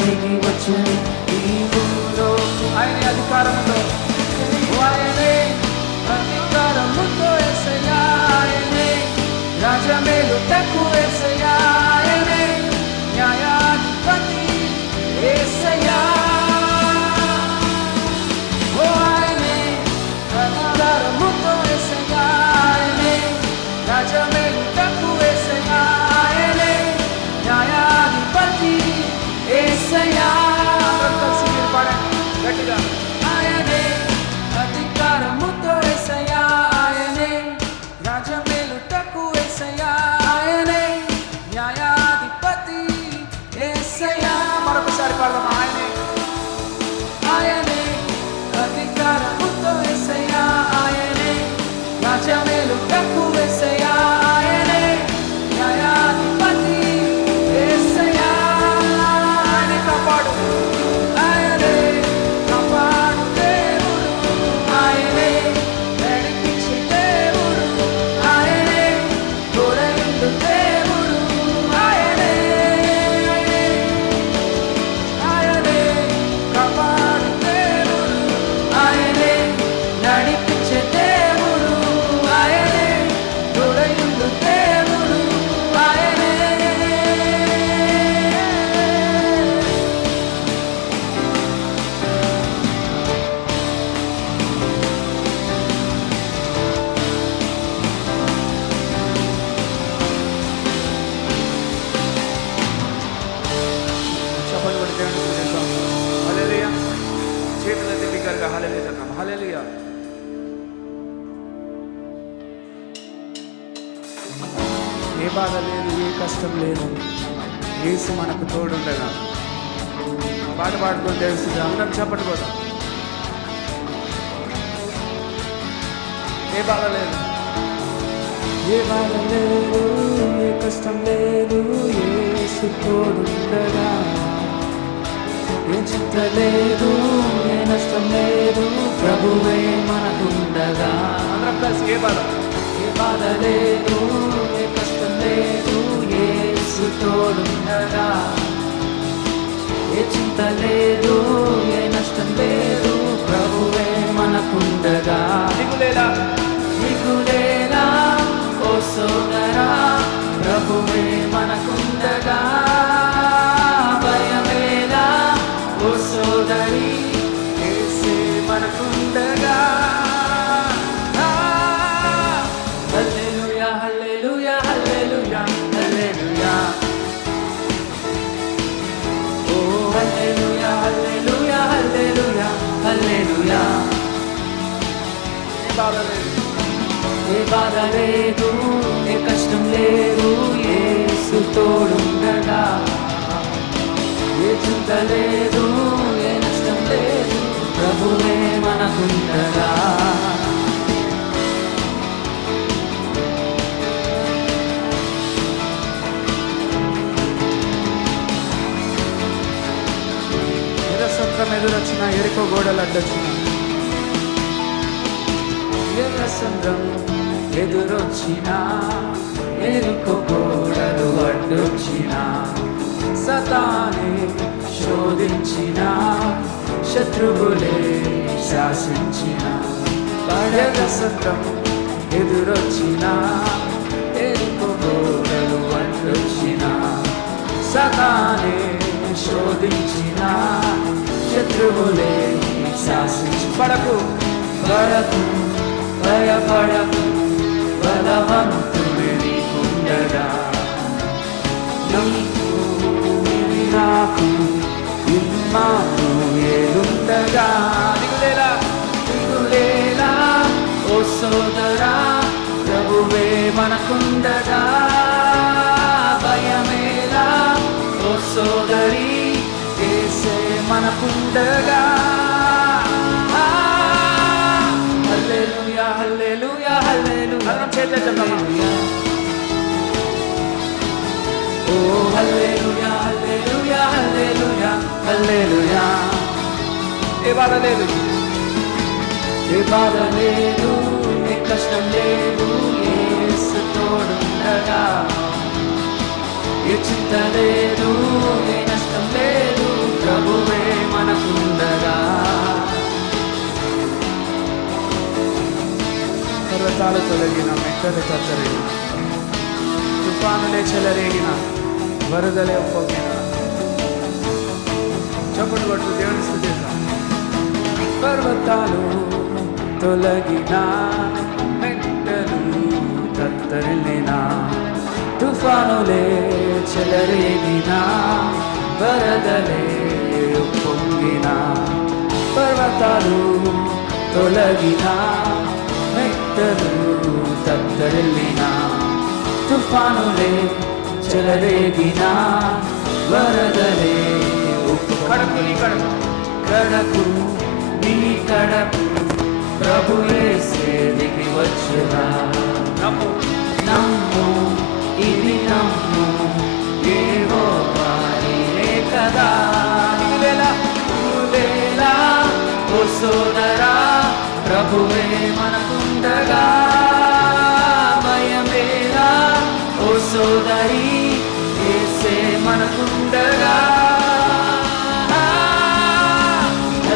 దిగి వచ్చును ఈ భూమిలో. ఆయన అధికారంలో, ఆయనే అధికారముతో యేసయ్యా, ఆయనే రాజమేలుటకు యేసయ్యా, ఆయనే న్యాయాధిపతి యేసయ్యా. ఓ ఆయనే అధికారముతో యేసయ్యా, ఆయనే రాజమేలుటకు యేసయ్యా, ఆయనే న్యాయాధిపతి యేసయ్యా. కలిసి మీరు పాడండి గట్టిగా. ఆయనే అధికారముతో యేసయ్యా, ఆయనే రాజమేలుటకు యేసయ్యా, ఆయనే న్యాయాధిపతి యేసయ్యా. మరొకసారి పాడదాం. ఆయనే ఆయనే అధికారముతో యేసయ్యా, ఆయనే రాజమేలుటకు యేసయ్యా, ఆయనే న్యాయాధిపతి యేసయ్యా. ఆయనే కాపాడు, ఆయనే కాపాడు దేవుడు, ఆయనే నడిపించే దేవుడు, ఆయనే తోడయుండు దేవుడు, ఆయనే ఆయనే కాపాడు దేవుడు, ఆయనే నడిపించే దేవుడు, ఆయనే తోడయుండు దేవుడు, ఆయనే. చప్పట్లు కొట్టి దేవుని స్తుతిద్దాం. హల్లెలూయా. చేతులెత్తి బిగ్గరగా హల్లెలూయా చెప్దాం. హల్లెలూయా. ఏ బాధ లేదు, ఏ కష్టం లేదు, యేసు మనకు తోడుండగా. పాట పాడుకొని తెలుస్తుంది. అందరం చప్పట్లు పోదాం. ఏ బాధ లేదు, ఏ బాధ లేదు, ఏ కష్టం లేదు, యేసు తోడుండగా. ఏ చింత లేదు, ఏ నష్టం లేదు, ప్రభువే మనకుండగా. అందరం కలిసి ఏ బాధ, ఏ బాధ లేదు, ఏ కష్టం లేదు, యేసు తోడుండగా. ఏ చింత లేదు, ఏ నష్టం లేదు, ప్రభువే మనకుండగా. దిగులేలా దిగులేలా ఓ సోదరా, ప్రభువే మనకుండగా. భయమేలా ఓ సోదరి, యేసే మనకుండగా. హల్లెలూయా హల్లెలూయా హల్లెలూయా హల్లెలూయా. ఓ హల్లెలూయా హల్లెలూయా హల్లెలూయా హల్లెలూయా. ఏ బాధ లేదు, ఏ బాధ లేదు, ఏ కష్టం లేదు, యేసు తోడుండగా. ఏ చింత లేదు, ఏ నష్టం లేదు, ప్రభువే మనకుండగా. ఎర్రసముద్రం ఎదురొచ్చిన, ఎరికో గోడలు అడ్డొచ్చిన, ఎర్రసముద్రం ఎదురొచ్చిన, ఎరికో గోడలు అడ్డొచ్చిన, సతానే శోధించిన, శత్రువులే శాసించిన. ఎర్రసముద్రం ఎదురొచ్చిన, ఎరికో గోడలు అడ్డొచ్చిన, సతానే శోధించిన, శత్రువులే శాసించి. పడకు పడకు భయపడకు, బలవంతుడు నీకుండగా. నీకు నాకు ఇమ్మాను ఏలుండగా. దిగులేలా దిగులేలా ఓ సోదరా, ప్రభువే మనకుండగా. భయమేలా ఓ సోదరి, యేసే మనకుండగా. హల్లెలూయా హల్లెలూయా హల్లెలూయా. అందరం చేతులు చెప్దామా? ఓ హల్లెలూయా హల్లెలూయా హల్లెలూయా హల్లెలూయా. ఏ బాధ లేదు, ఏ బాధ లేదు, ఏ కష్టం లేదు, యేసు తోడుండగా. ఏ చింత లేదు, ఏ నష్టం లేదు, పర్వతాలు తొలగిన, మెట్టలు తత్తరిన, తుఫానులే చెలరేగిన, వరదలే పొంగిన. చప్పట్లు కొట్టు దేవుని స్తుతిద్దాం. పర్వతాలు తొలగిన, మెట్టలు తత్తరిల్లిన, తుఫానులే చెలరేగిన, వరదలే పొంగిన. పర్వతాలు తొలగిన, మెట్టలు తత్తరిల్లిన, తుఫానులే చెలరేగిన, వరదలే కడకు నీ కడకు, కడకు నీ కడకు ప్రభు యేసే దిగి వచ్చునా. నమ్ము నమ్ము ఇది నమ్ము, యెహోవా నీవే కదా. నువ్వేలా ఓ సోదరా, ప్రభువే మనకుండగా. భయమేలా ఓ సోదరి, యేసే మనకుండగా.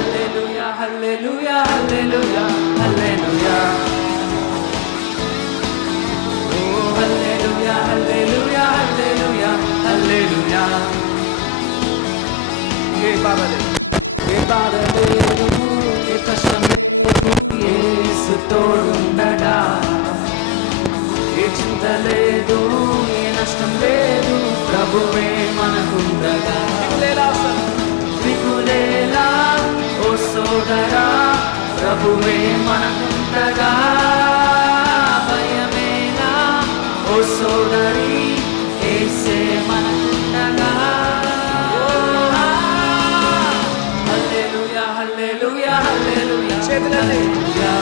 హల్లెలూయా హల్లెలూయా హల్లెలూయా హల్లెలూయా. ఓ హల్లెలూయా హల్లెలూయా హల్లెలూయా హల్లెలూయా. ఏ బాధ లేదు, ఏ కష్టం లేదు, యేసు తోడుండగా. ఏ చింత లేదు, ఏ నష్టం లేదు, ప్రభువే మనకుండగా. దిగులేలా ఓ సోదరా, ప్రభువే మనకుండగా. భయమేలా ఓ సోదరి, యేసే మనకుండగా. హల్లెలూయా హల్లెలూయా హల్లెలూయా హల్లెలూయా.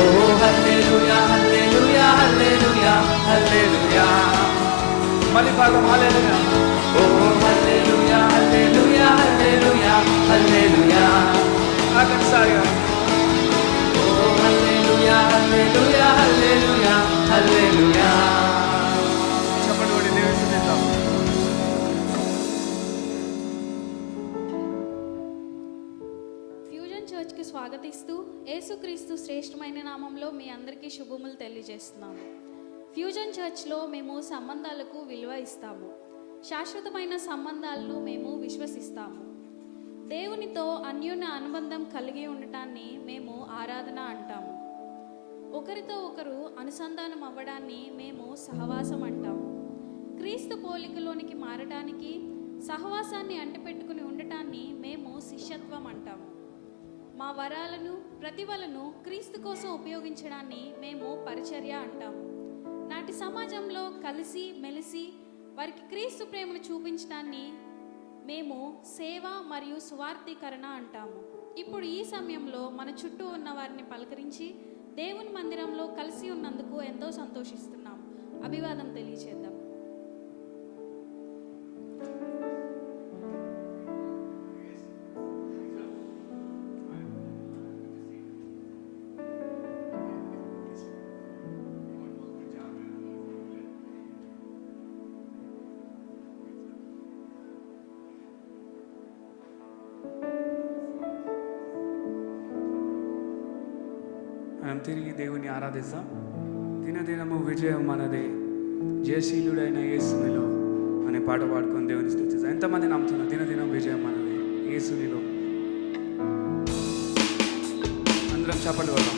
ఓ హల్లెలూయా హల్లెలూయా హల్లెలూయా హల్లెలూయా. మళ్ళీ భాగం హల్లెలూయా. ఓ హల్లెలూయా హల్లెలూయా హల్లెలూయా హల్లెలూయా. ఆఖరిసారిగా ఓ హల్లెలూయా హల్లెలూయా హల్లెలూయా హల్లెలూయా. చెప్పండి కూడా దేవుని స్తుతిద్దాం. ఫ్యూజన్ చర్చ్కి స్వాగతిస్తూ యేసుక్రీస్తు శ్రేష్టమైన నామంలో మీ అందరికీ శుభములు తెలియజేస్తున్నాము. ఫ్యూజన్ చర్చ్లో మేము సంబంధాలకు విలువ ఇస్తాము. శాశ్వతమైన సంబంధాలను మేము విశ్వసిస్తాము. దేవునితో అన్యోన్య అనుబంధం కలిగి ఉండటాన్ని మేము ఆరాధన అంటాము. ఒకరితో ఒకరు అనుసంధానం అవ్వడాన్ని మేము సహవాసం అంటాము. క్రీస్తు పోలికలోనికి మారటానికి, సహవాసాన్ని అంటిపెట్టుకుని ఉండటాన్ని మేము శిష్యత్వం అంటాము. మా వరాలను, ప్రతిభలను క్రీస్తు కోసం ఉపయోగించడాన్ని మేము పరిచర్య అంటాము. నాటి సమాజంలో కలిసి మెలిసి వారికి క్రీస్తు ప్రేమను చూపించడాన్ని మేము సేవ మరియు సువార్థీకరణ అంటాము. ఇప్పుడు ఈ సమయంలో మన చుట్టూ ఉన్న వారిని పలకరించి దేవుని మందిరంలో కలిసి ఉన్నందుకు ఎంతో సంతోషిస్తున్నాం. అభివాదం తెలియచేద్దాం. మనం తిరిగి దేవుని ఆరాధిస్తాం. దినదినము విజయం మనదే, జయశీలుడైన యేసునిలో అనే పాట పాడుకొని దేవుని స్తుతిస్తాం. ఎంతమంది నమ్ముతున్నారు దినదినం విజయం మనదే యేసునిలో? అందరం చప్పట్లు కొడదాం.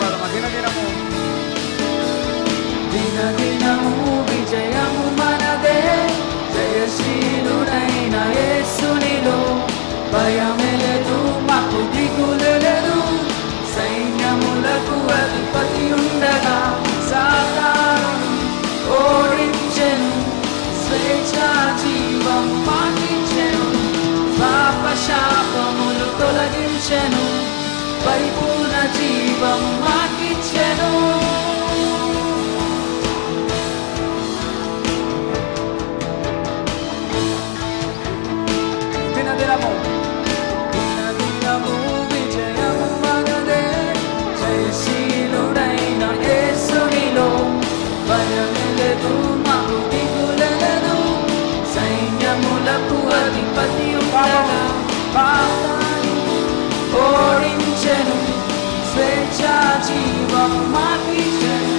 పాడమా. దినదినము దినదినము విజయము మనదే, జయశీలుడైన యేసునిలో భయమెలేదు, మాకు దిగులెలేదు. సైన్యములకు అధిపతి ఉండగా సాతానును ఓడించెను, స్వేచ్ఛా జీవం మాకిచ్చెను. పాప శాపములు తొలగించెను, పరిపూర్ణ జీవం మాకిచ్చెను. దినదినము దినదినము విజయము మనదే, జయశీలుడైన యేసునిలో భయమెలేదు, మాకు దిగులెలేదు. సైన్యములకు అధిపతి ఉండగా పాపాన్ని ఓడించెను, స్వేచ్ఛా జీవం మాకిచ్చెను.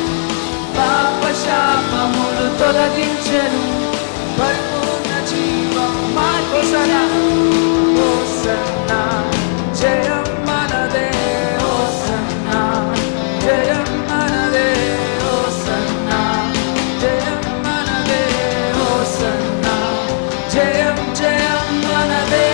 పాప శాపములు తొలగించెను, పరిపూర్ణ జీవం మాకిచ్చెను. హోసన్నా జయం మనదే, హోసన్నా జయం మనదే, హోసన్నా జయం మనదే, హోసన్నా జయం జయం మనదే.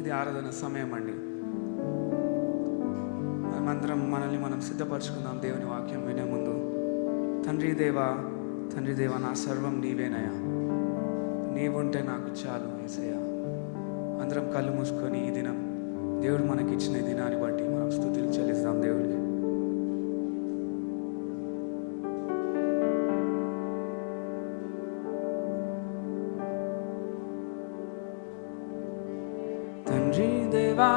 ఇది ఆరాధన సమయం అండి. మనమందరం మనల్ని మనం సిద్ధపరచుకుందాం దేవుని వాక్యం వినే ముందు. తండ్రి దేవా, తండ్రి దేవా, నా సర్వం నీవేనయ్యా, నీవుంటే నాకు చాలు యేసయ్యా. అందరం కళ్ళు మూసుకొని ఈ దినం దేవుడు మనకిచ్చిన ఈ దినాన్ని బట్టి మనం స్తుతులు చెల్లిస్తాం దేవుడికి. తండ్రి దేవా,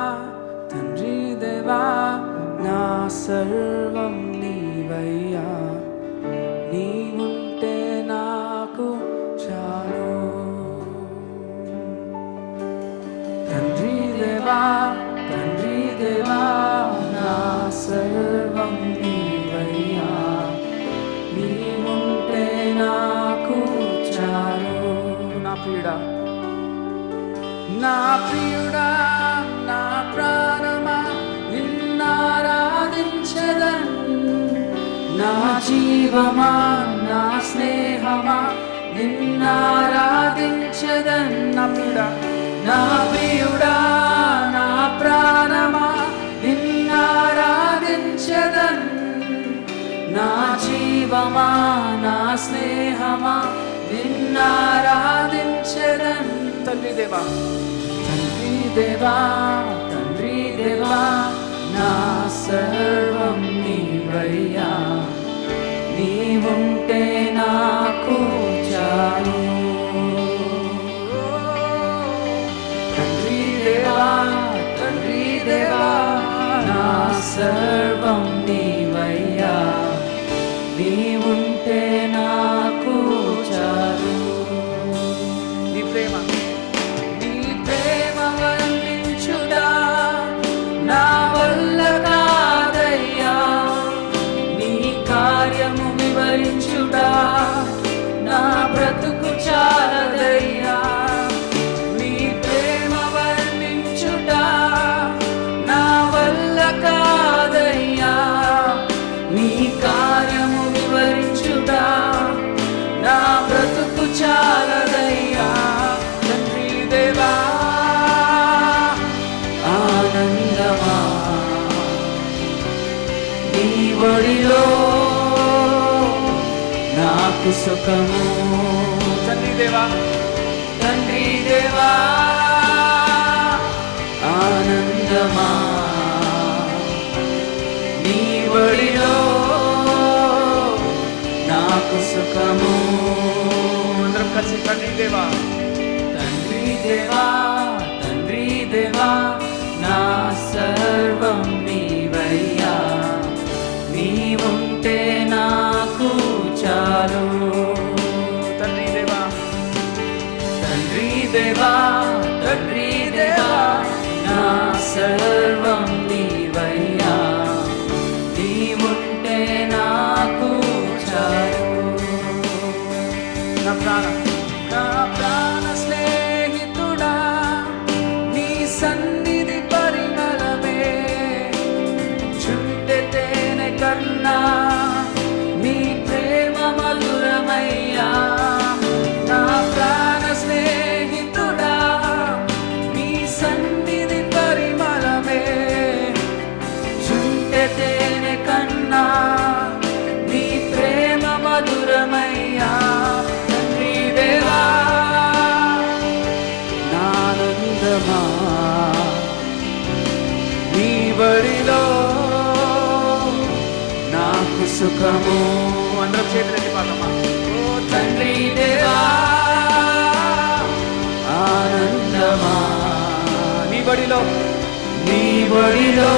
తండ్రి దేవా, నా సర్వం నీవయ్యా, నీవుంటే నాకు చాలు. తండ్రి దేవా, తండ్రి దేవా, నా సర్వం నీవయ్యా, నీవుంటే నాకు చాలు. నా ప్రియుడా, నా ప్రియుడా, నా ప్రాణమా నిన్నారాధించెదన్. నా జీవమా, నా స్నేహమా నిన్నారాధించెదన్. నా ప్రియుడా, నా ప్రియుడా, నా ప్రాణమా నిన్నారాధించెదన్. నా జీవమా, నా స్నేహమా నిన్నారాధించెదన్. తండ్రి దేవా, తండ్రి దేవా, తండ్రి దేవా, నా సర్వం నీవయ్యా, నీవుంటే నాకు చాలు. తండ్రి దేవా, తండ్రి దేవా, నా సర్వం నీవయ్యా, నీవుంటే నాకు చాలు. నీ ప్రేమ, నీ ప్రేమ వర్ణించుడా నా వల్ల కాదయ్యా, నీ కార్యము వివరించుడా నా బ్రతుకు చాలదయ్యా. నీ ప్రేమ వర్ణించుడా నా వల్ల కాదయ్యా, నీ కార్యము వివరించుడా నా బ్రతుకు చాలదయ్యా. తండ్రి దేవా, ఆనందమా నీ ఒడిలో నాకు సుఖము. తండ్రి దేవా, తండ్రి దేవా, ఆనందమా నీ ఒడిలో నాకు సుఖము. అందరం కలిసి తండ్రి దేవా, తండ్రి దేవా, తండ్రి దేవా, నా సర్వం నీవయ్యా, నీవుంటే నాకు చాలు. తండ్రి దేవా, తండ్రి దేవా తండ్రి దేవా నా సర్వం నీవయ్యా, నీవుంటే నాకు చాలు. నా ప్రాణ నా ప్రాణ స్నేహితుడా నీ సన్నిధి పరిమళమే, చుట్టె తేనె కన్నా నీ ప్రేమ మధురమయ్యా. నా ప్రాణ స్నేహితుడా నీ సన్నిధి పరిమళమే, చుట్టె తేనె కన్నా నీ ప్రేమ మధురమయ్యా. తండ్రి దేవా నానందమా నీ బడిలో నాకు సుఖము. అందరం చేతులెత్తి పాడమ్మా. ఓ తండ్రి దేవా ఆనందమా నీ బడిలో నీ బడిలో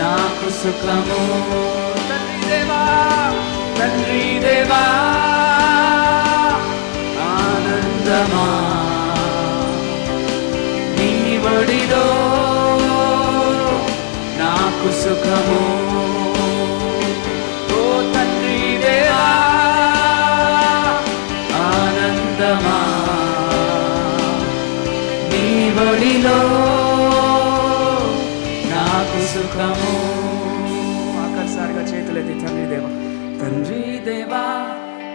నాకు సుఖము. తండ్రి దేవా తండ్రి దేవా ఆనందమా నీ బడిలో నాకు సుఖము. ఓ తండ్రి దేవా ఆనందమా నీ బడిలో నాకు సుఖము. ఆఖరిసారిగా చేతులెత్తి తండ్రి దేవా. తండ్రి దేవా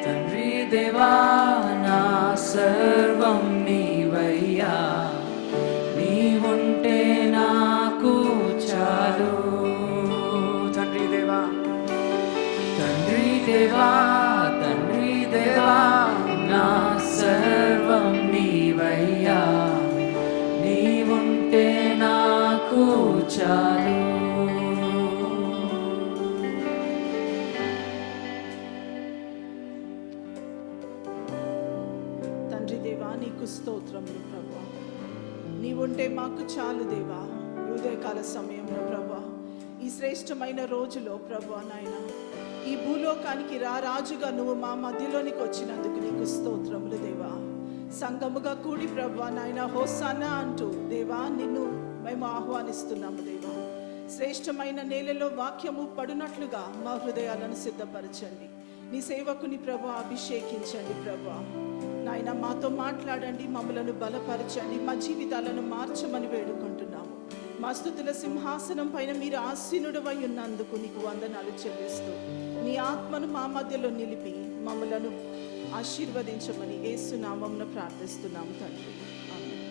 తండ్రి దేవా నా సర్వం నీవయ్యా, నీవుంటే నాకు చాలు. తండ్రి దేవా తండ్రి దేవా తండ్రి దేవా నా సర్వం నీవయ్యా, నీవుంటే నాకు చాలు. తండ్రి దేవా నీకు స్తోత్రములు ప్రభా, నీవుంటే మాకు చాలు దేవా. ఈ ఉదయకాల సమయంలో ప్రభా, ఈ శ్రేష్టమైన రోజులో ప్రభా నాయన, ఈ భూలోకానికి రాజుగా నువ్వు మా మధ్యలోనికి వచ్చినందుకు నీకు స్తోత్రములు దేవా. సంఘముగా కూడి ప్రభా నాయన హోసానా అంటూ దేవా నిన్ను మేము ఆహ్వానిస్తున్నాము దేవా. శ్రేష్టమైన నేలలో వాక్యము పడునట్లుగా మా హృదయాలను సిద్ధపరచండి. నీ సేవకుని ప్రభా అభిషేకించండి ప్రభా నాయన, మాతో మాట్లాడండి, మమ్మలను బలపరచండి, మా జీవితాలను మార్చమని వేడుకుంటున్నాము. మా స్తుతుల సింహాసనం పైన మీరు ఆసీనుడవై ఉన్నందుకు నీకు వందనాలు చెల్లిస్తూ నీ ఆత్మను మా మధ్యలో నిలిపి మమ్మలను ఆశీర్వదించమని యేసు నామమున ప్రార్థిస్తున్నాము తండ్రి, ఆమేన్.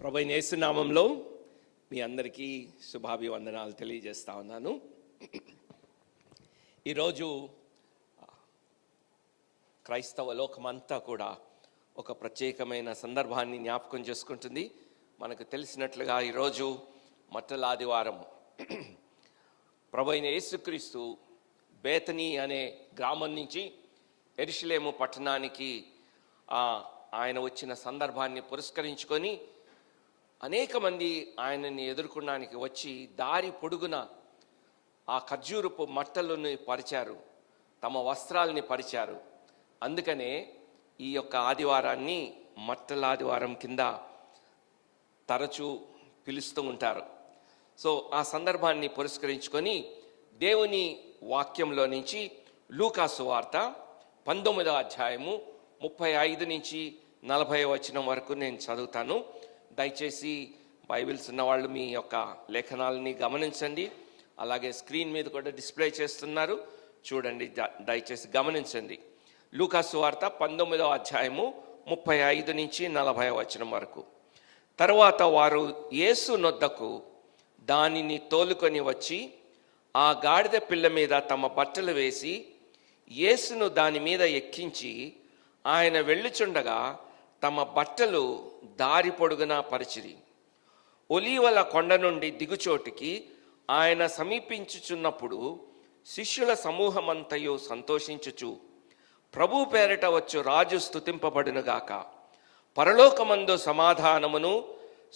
ప్రభువైన యేసు నామములో మీ అందరికీ శుభాభివందనాలు తెలియజేస్తా ఉన్నాను. ఈరోజు క్రైస్తవ లోకమంతా కూడా ఒక ప్రత్యేకమైన సందర్భాన్ని జ్ఞాపకం చేసుకుంటుంది. మనకు తెలిసినట్లుగా ఈరోజు మట్టల ఆదివారం. ప్రభువైన యేసుక్రీస్తు బేతనీ అనే గ్రామం నుంచి యెరూషలేము పట్టణానికి ఆయన వచ్చిన సందర్భాన్ని పురస్కరించుకొని అనేక మంది ఆయనని ఎదుర్కొనడానికి వచ్చి దారి పొడుగున ఆ ఖర్జూరపు మట్టలను పరిచారు, తమ వస్త్రాలని పరిచారు. అందుకనే ఈ యొక్క ఆదివారాన్ని మట్టల ఆదివారం కింద తరచూ పిలుస్తూ ఉంటారు. సో ఆ సందర్భాన్ని పురస్కరించుకొని దేవుని వాక్యంలో నుంచి లూకా సువార్త 19వ అధ్యాయము 35 నుంచి 40వ వచనం వరకు నేను చదువుతాను. దయచేసి బైబిల్స్ ఉన్నవాళ్ళు మీ యొక్క లేఖనాలని గమనించండి. అలాగే స్క్రీన్ మీద కూడా డిస్ప్లే చేస్తున్నారు, చూడండి, దయచేసి గమనించండి. లూకా సువార్త 19వ అధ్యాయము 35 నుంచి 40వ వచనం వరకు. తరువాత వారు యేసు నొద్దకు దానిని తోలుకొని వచ్చి ఆ గాడిద పిల్ల మీద తమ బట్టలు వేసి యేసును దాని మీద ఎక్కించి ఆయన వెళ్ళుచుండగా తమ బట్టలు దారి పొడుగునా పరిచిరి. ఒలీవల కొండ నుండి దిగుచోటికి ఆయన సమీపించుచున్నప్పుడు శిష్యుల సమూహమంతయు సంతోషించుచు, ప్రభు పేరిట వచ్చు రాజు స్తుతింపబడునుగాక, పరలోకమందు సమాధానమును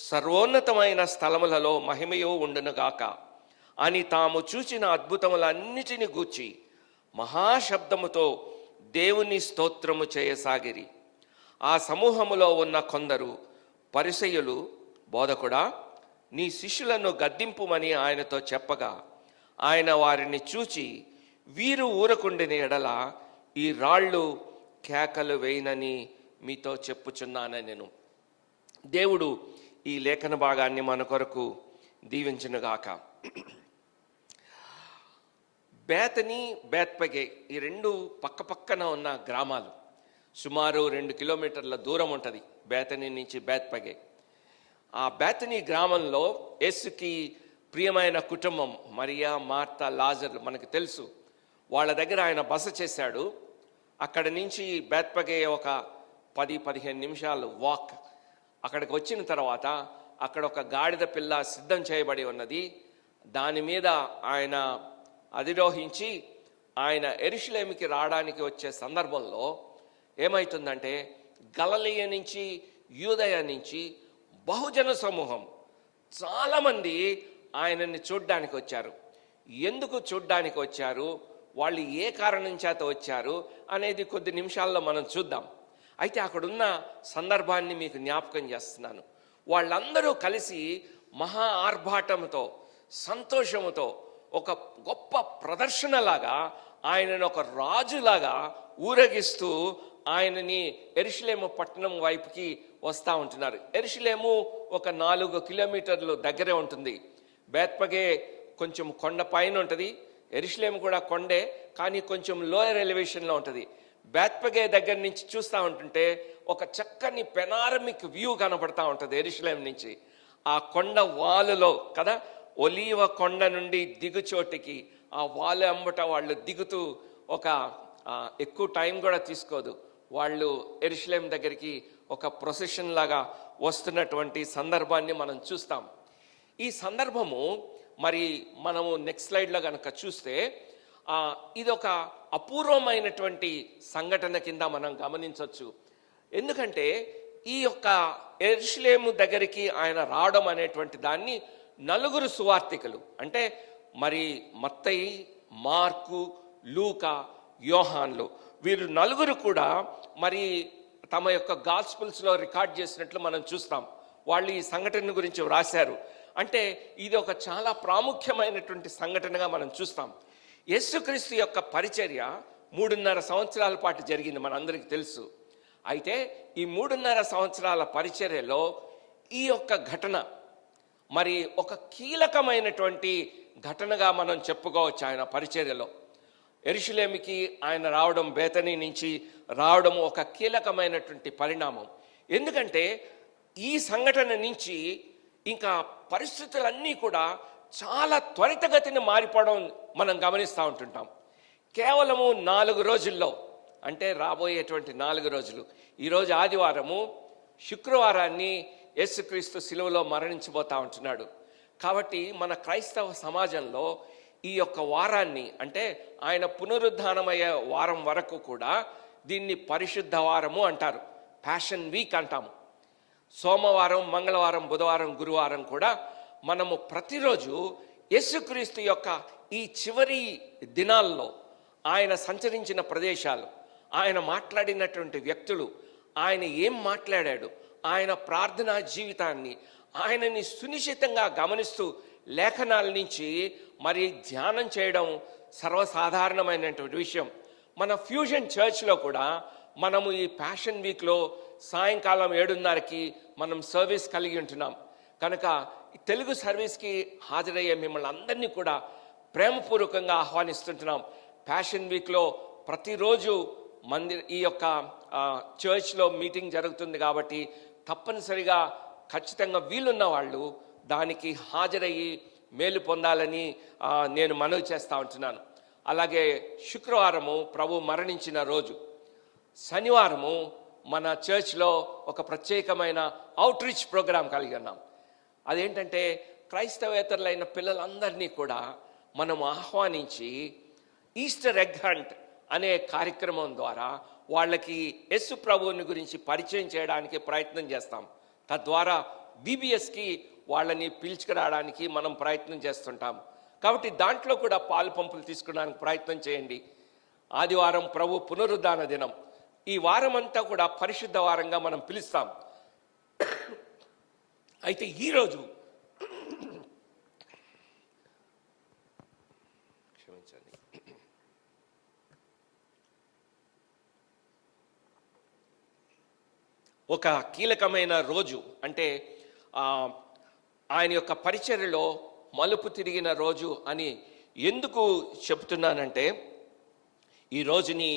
సర్వోన్నతమైన స్థలములలో మహిమయు ఉండునుగాక అని తాము చూచిన అద్భుతములన్నిటిని గూర్చి మహాశబ్దముతో దేవుని స్తోత్రము చేయసాగిరి. ఆ సమూహములో ఉన్న కొందరు పరిసయ్యులు, బోధకుడా, నీ శిష్యులను గద్దింపుమని ఆయనతో చెప్పగా, ఆయన వారిని చూచి, వీరు ఊరకుండిన ఎడల ఈ రాళ్ళు కేకలు వేయనని మీతో చెప్పుచున్నానెను. దేవుడు ఈ లేఖన భాగాన్ని మన కొరకు దీవించునుగాక. బేతనీ, బేత్పగే ఈ రెండు పక్కపక్కన ఉన్న గ్రామాలు. సుమారు 2 కిలోమీటర్ల దూరం ఉంటుంది బేతనీ నుంచి బేత్పగే. ఆ బేతనీ గ్రామంలో యేసుకి ప్రియమైన కుటుంబం మరియా, మార్తా, లాజరు మనకు తెలుసు. వాళ్ళ దగ్గర ఆయన బస చేశాడు. అక్కడి నుంచి బేత్పగే ఒక 10-15 నిమిషాలు వాక్. అక్కడికి వచ్చిన తర్వాత అక్కడ ఒక గాడిద పిల్ల సిద్ధం చేయబడి ఉన్నది. దాని మీద ఆయన అధిరోహించి ఆయన యెరూషలేముకి రావడానికి వచ్చే సందర్భంలో ఏమవుతుందంటే, గలిలయ నుంచి, యూదయ నుంచి బహుజన సమూహం చాలామంది ఆయనని చూడ్డానికి వచ్చారు. ఎందుకు చూడ్డానికి వచ్చారు, వాళ్ళు ఏ కారణం చేత వచ్చారు అనేది కొద్ది నిమిషాల్లో మనం చూద్దాం. అయితే అక్కడున్న సందర్భాన్ని మీకు జ్ఞాపకం చేస్తున్నాను. వాళ్ళందరూ కలిసి మహా ఆర్భాటంతో, సంతోషముతో, ఒక గొప్ప ప్రదర్శనలాగా ఆయనను ఒక రాజులాగా ఊరేగిస్తూ ఆయనని యెరూషలేము పట్టణం వైపుకి వస్తూ ఉంటున్నారు. యెరూషలేము ఒక 4 కిలోమీటర్లు దగ్గరే ఉంటుంది. బేత్పగే కొంచెం కొండ పైన ఉంటుంది. యెరూషలేము కూడా కొండే, కానీ కొంచెం లోయర్ ఎలివేషన్లో ఉంటుంది. బేత్పగే దగ్గర నుంచి చూస్తూ ఉంటుంటే ఒక చక్కని పెనారమిక్ వ్యూ కనపడతా ఉంటుంది యెరూషలేము నుంచి. ఆ కొండ వాలులో కదా, ఒలీవ కొండ నుండి దిగుచోటికి ఆ వాలు అంబట వాళ్ళు దిగుతూ ఒక ఎక్కువ టైం కూడా తీసుకోదు. వాళ్ళు యెరూషలేం దగ్గరికి ఒక ప్రొసెషన్ లాగా వస్తున్నటువంటి సందర్భాన్ని మనం చూస్తాం. ఈ సందర్భము మరి మనము నెక్స్ట్ స్లైడ్లో కనుక చూస్తే ఇది ఒక అపూర్వమైనటువంటి సంఘటన కింద మనం గమనించవచ్చు. ఎందుకంటే ఈ యొక్క యెరూషలేము దగ్గరికి ఆయన రావడం అనేటువంటి దాన్ని 4 సువార్తికులు, అంటే మరి మత్తయి, మార్కు, లూకా, యోహాన్లు, వీరు 4 కూడా మరి తమ యొక్క గాస్పుల్స్లో రికార్డ్ చేసినట్లు మనం చూస్తాం. వాళ్ళు ఈ సంఘటన గురించి వ్రాశారు. అంటే ఇది ఒక చాలా ప్రాముఖ్యమైనటువంటి సంఘటనగా మనం చూస్తాం. యేసుక్రీస్తు యొక్క పరిచర్య 3.5 సంవత్సరాల పాటు జరిగింది, మనందరికీ తెలుసు. అయితే ఈ 3.5 సంవత్సరాల పరిచర్యలో ఈ యొక్క ఘటన మరి ఒక కీలకమైనటువంటి ఘటనగా మనం చెప్పుకోవచ్చు. ఆయన పరిచర్యలో యెరూషలేముకి ఆయన రావడం, బేతనీ నుంచి రావడం ఒక కీలకమైనటువంటి పరిణామం. ఎందుకంటే ఈ సంఘటన నుంచి ఇంకా పరిస్థితులన్నీ కూడా చాలా త్వరితగతిని మారిపోవడం మనం గమనిస్తూ ఉంటుంటాం. కేవలము 4 రోజుల్లో, అంటే రాబోయేటువంటి 4 రోజులు, ఈరోజు ఆదివారము, శుక్రవారాన్ని యేసుక్రీస్తు శిలువలో మరణించబోతా ఉంటున్నాడు. కాబట్టి మన క్రైస్తవ సమాజంలో ఈ యొక్క వారాన్ని, అంటే ఆయన పునరుద్ధానమయ్యే వారం వరకు కూడా దీన్ని పరిశుద్ధ వారము అంటారు, ప్యాషన్ వీక్ అంటాము. సోమవారం, మంగళవారం, బుధవారం, గురువారం కూడా మనము ప్రతిరోజు యేసుక్రీస్తు యొక్క ఈ చివరి దినాల్లో ఆయన సంచరించిన ప్రదేశాలు, ఆయన మాట్లాడినటువంటి వ్యక్తులు, ఆయన ఏం మాట్లాడాడు, ఆయన ప్రార్థనా జీవితాన్ని, ఆయనని సునిశ్చితంగా గమనిస్తూ లేఖనాల నుంచి మరి ధ్యానం చేయడం సర్వసాధారణమైనటువంటి విషయం. మన ఫ్యూజన్ చర్చ్లో కూడా మనము ఈ ప్యాషన్ వీక్లో సాయంకాలం 7:30కి మనం సర్వీస్ కలిగి ఉంటున్నాం. కనుక తెలుగు సర్వీస్కి హాజరయ్యే మిమ్మల్ని అందరినీ కూడా ప్రేమపూర్వకంగా ఆహ్వానిస్తుంటున్నాం. ప్యాషన్ వీక్లో ప్రతిరోజు ఈ యొక్క చర్చ్లో మీటింగ్ జరుగుతుంది కాబట్టి తప్పనిసరిగా ఖచ్చితంగా వీలున్న వాళ్ళు దానికి హాజరయ్యి మేలు పొందాలని నేను మనవి చేస్తూ ఉంటున్నాను. అలాగే శుక్రవారము ప్రభు మరణించిన రోజు, శనివారము మన చర్చ్లో ఒక ప్రత్యేకమైన అవుట్ రీచ్ ప్రోగ్రాం కలిగి ఉన్నాం. అదేంటంటే క్రైస్తవేతరులైన పిల్లలందరినీ కూడా మనం ఆహ్వానించి ఈస్టర్ ఎగ్ హంట్ అనే కార్యక్రమం ద్వారా వాళ్ళకి యేసు ప్రభువుని గురించి పరిచయం చేయడానికి ప్రయత్నం చేస్తాం. తద్వారా బీబీఎస్కి వాళ్ళని పిలుచుకురావడానికి మనం ప్రయత్నం చేస్తుంటాం. కాబట్టి దాంట్లో కూడా పాలు పంపులు తీసుకోవడానికి ప్రయత్నం చేయండి. ఆదివారం ప్రభు పునరుద్ధాన దినం. ఈ వారం అంతా కూడా పరిశుద్ధ వారంగా మనం పిలుస్తాం. అయితే ఈరోజు క్షమించండి, ఒక కీలకమైన రోజు. అంటే ఆయన యొక్క పరిచర్యలో మలుపు తిరిగిన రోజు అని ఎందుకు చెప్తున్నానంటే, ఈ రోజుని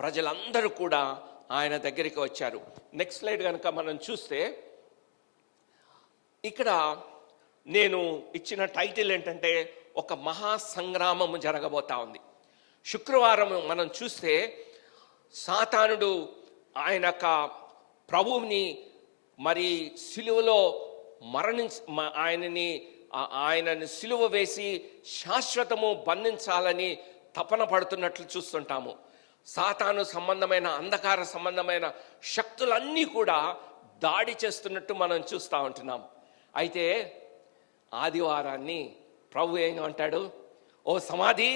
ప్రజలందరూ కూడా ఆయన దగ్గరికి వచ్చారు. నెక్స్ట్ స్లైడ్ కనుక మనం చూస్తే, ఇక్కడ నేను ఇచ్చిన టైటిల్ ఏంటంటే ఒక మహా సంగ్రామం జరగబోతా ఉంది. శుక్రవారం మనం చూస్తే సాతానుడు ఆయన యొక్క ప్రభువుని మరి సిలువలో ఆయనని సిలువ వేసి శాశ్వతము బంధించాలని తపన పడుతున్నట్లు చూస్తుంటాము. సాతాను సంబంధమైన అంధకార సంబంధమైన శక్తులన్నీ కూడా దాడి చేస్తున్నట్టు మనం చూస్తూ ఉంటున్నాం. అయితే ఆదివారాన్ని ప్రభు ఏమంటాడు? ఓ సమాధి,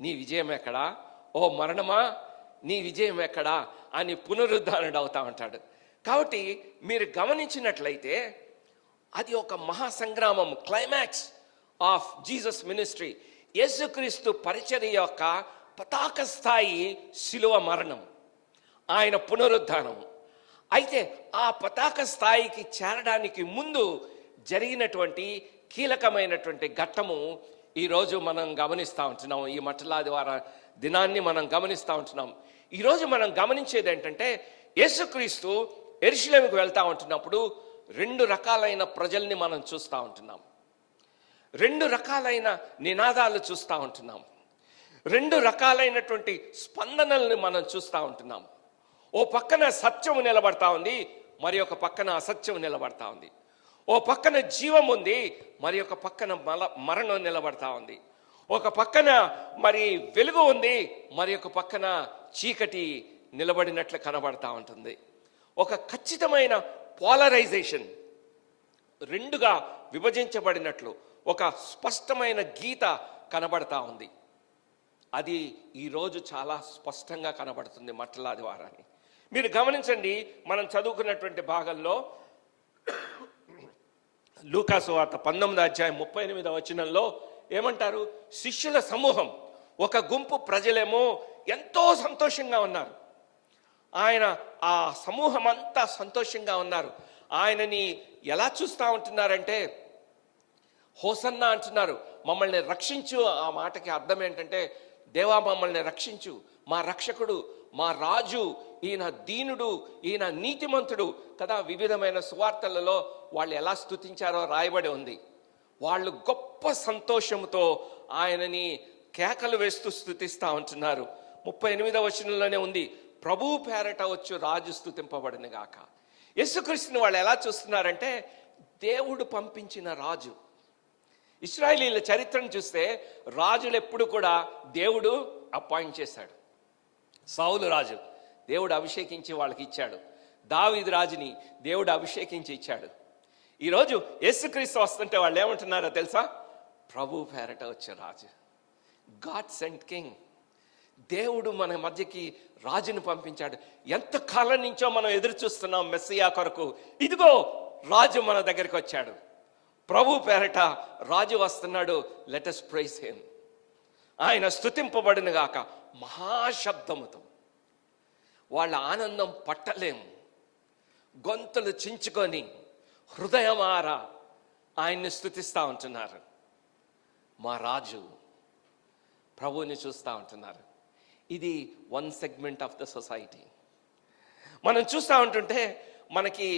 నీ విజయం ఎక్కడా? ఓ మరణమా, నీ విజయం ఎక్కడా అని పునరుద్ధరణ అవుతా ఉంటాడు. కాబట్టి మీరు గమనించినట్లయితే అది ఒక మహాసంగ్రామం, క్లైమాక్స్ ఆఫ్ జీసస్ మినిస్ట్రీ. యేసుక్రీస్తు పరిచర్య యొక్క పతాక స్థాయి శిలువ మరణం, ఆయన పునరుద్ధానం. అయితే ఆ పతాక స్థాయికి చేరడానికి ముందు జరిగినటువంటి కీలకమైనటువంటి ఘట్టము ఈరోజు మనం గమనిస్తూ ఉంటున్నాం. ఈ మట్టలాదివార దినాన్ని మనం గమనిస్తూ ఉంటున్నాం. ఈరోజు మనం గమనించేది ఏంటంటే, యేసుక్రీస్తు యెరూషలేముకు వెళ్తా ఉంటున్నప్పుడు 2 రకాలైన ప్రజల్ని మనం చూస్తూ ఉంటున్నాం. 2 రకాలైన నినాదాలు చూస్తూ ఉంటున్నాం. 2 రకాలైనటువంటి స్పందనల్ని మనం చూస్తూ ఉంటున్నాం. ఓ పక్కన సత్యము నిలబడతా ఉంది, మరి ఒక పక్కన అసత్యం నిలబడతా ఉంది. ఓ పక్కన జీవం ఉంది, మరి ఒక పక్కన మరణం నిలబడతా ఉంది. ఒక పక్కన మరి వెలుగు ఉంది, మరి ఒక పక్కన చీకటి నిలబడినట్లు కనబడతా ఉంటుంది. ఒక ఖచ్చితమైన పోలరైజేషన్, 2గా విభజించబడినట్లు ఒక స్పష్టమైన గీత కనబడతా ఉంది. అది ఈరోజు చాలా స్పష్టంగా కనబడుతుంది మట్టలాదివారాన్ని. మీరు గమనించండి, మనం చదువుకున్నటువంటి భాగంలో లూకాసు వార్త 19వ అధ్యాయం 38వ వచనంలో ఏమంటారు? శిష్యుల సమూహం, ఒక గుంపు ప్రజలేమో ఎంతో సంతోషంగా ఉన్నారు. ఆ సమూహం అంతా సంతోషంగా ఉన్నారు. ఆయనని ఎలా చూస్తూ ఉంటున్నారంటే, హోసన్నా అంటున్నారు, మమ్మల్ని రక్షించు. ఆ మాటకి అర్థం ఏంటంటే, దేవా మమ్మల్ని రక్షించు, మా రక్షకుడు, మా రాజు, ఈయన దీనుడు, ఈయన నీతిమంతుడు కదా. వివిధమైన సువార్తలలో వాళ్ళు ఎలా స్తుతించారో రాయబడి ఉంది. వాళ్ళు గొప్ప సంతోషంతో ఆయనని కేకలు వేస్తూ స్తుతిస్తూ ఉంటున్నారు. 38వ వచనంలోనే ఉంది, ప్రభువు పేరట వచ్చు రాజు స్తుతింపబడిన గాక. యేసుక్రీస్తుని వాళ్ళు ఎలా చూస్తున్నారంటే, దేవుడు పంపించిన రాజు. ఇశ్రాయేలీల చరిత్రను చూస్తే రాజులు ఎప్పుడు కూడా దేవుడు అపాయింట్ చేశాడు. సౌలు రాజు దేవుడు అభిషేకించి వాళ్ళకి ఇచ్చాడు. దావీదు రాజుని దేవుడు అభిషేకించి ఇచ్చాడు. ఈరోజు యేసుక్రీస్తు వస్తుంటే వాళ్ళు ఏమంటున్నారో తెలుసా? ప్రభు పేరట వచ్చే రాజు, గాడ్ సెంట్ కింగ్. దేవుడు మన మధ్యకి రాజును పంపించాడు. ఎంత కాలం నుంచో మనం ఎదురు చూస్తున్నాం మెస్సియా కొరకు. ఇదిగో రాజు మన దగ్గరికి వచ్చాడు. ప్రభు పేరట రాజు వస్తున్నాడు. Let us praise him. ఆయన స్తుతింపబడిన గాక మహాశబ్దముతో. వాళ్ళ ఆనందం పట్టలేము. గొంతులు చించుకొని హృదయమారా ఆయన్ని స్తుతిస్తూ ఉంటున్నారు. మా రాజు ప్రభువుని చూస్తూ ఉంటున్నారు. ఇది 1 సెగ్మెంట్ ఆఫ్ ద సొసైటీ. మనం చూస్తూ ఉంటుంటే మనకి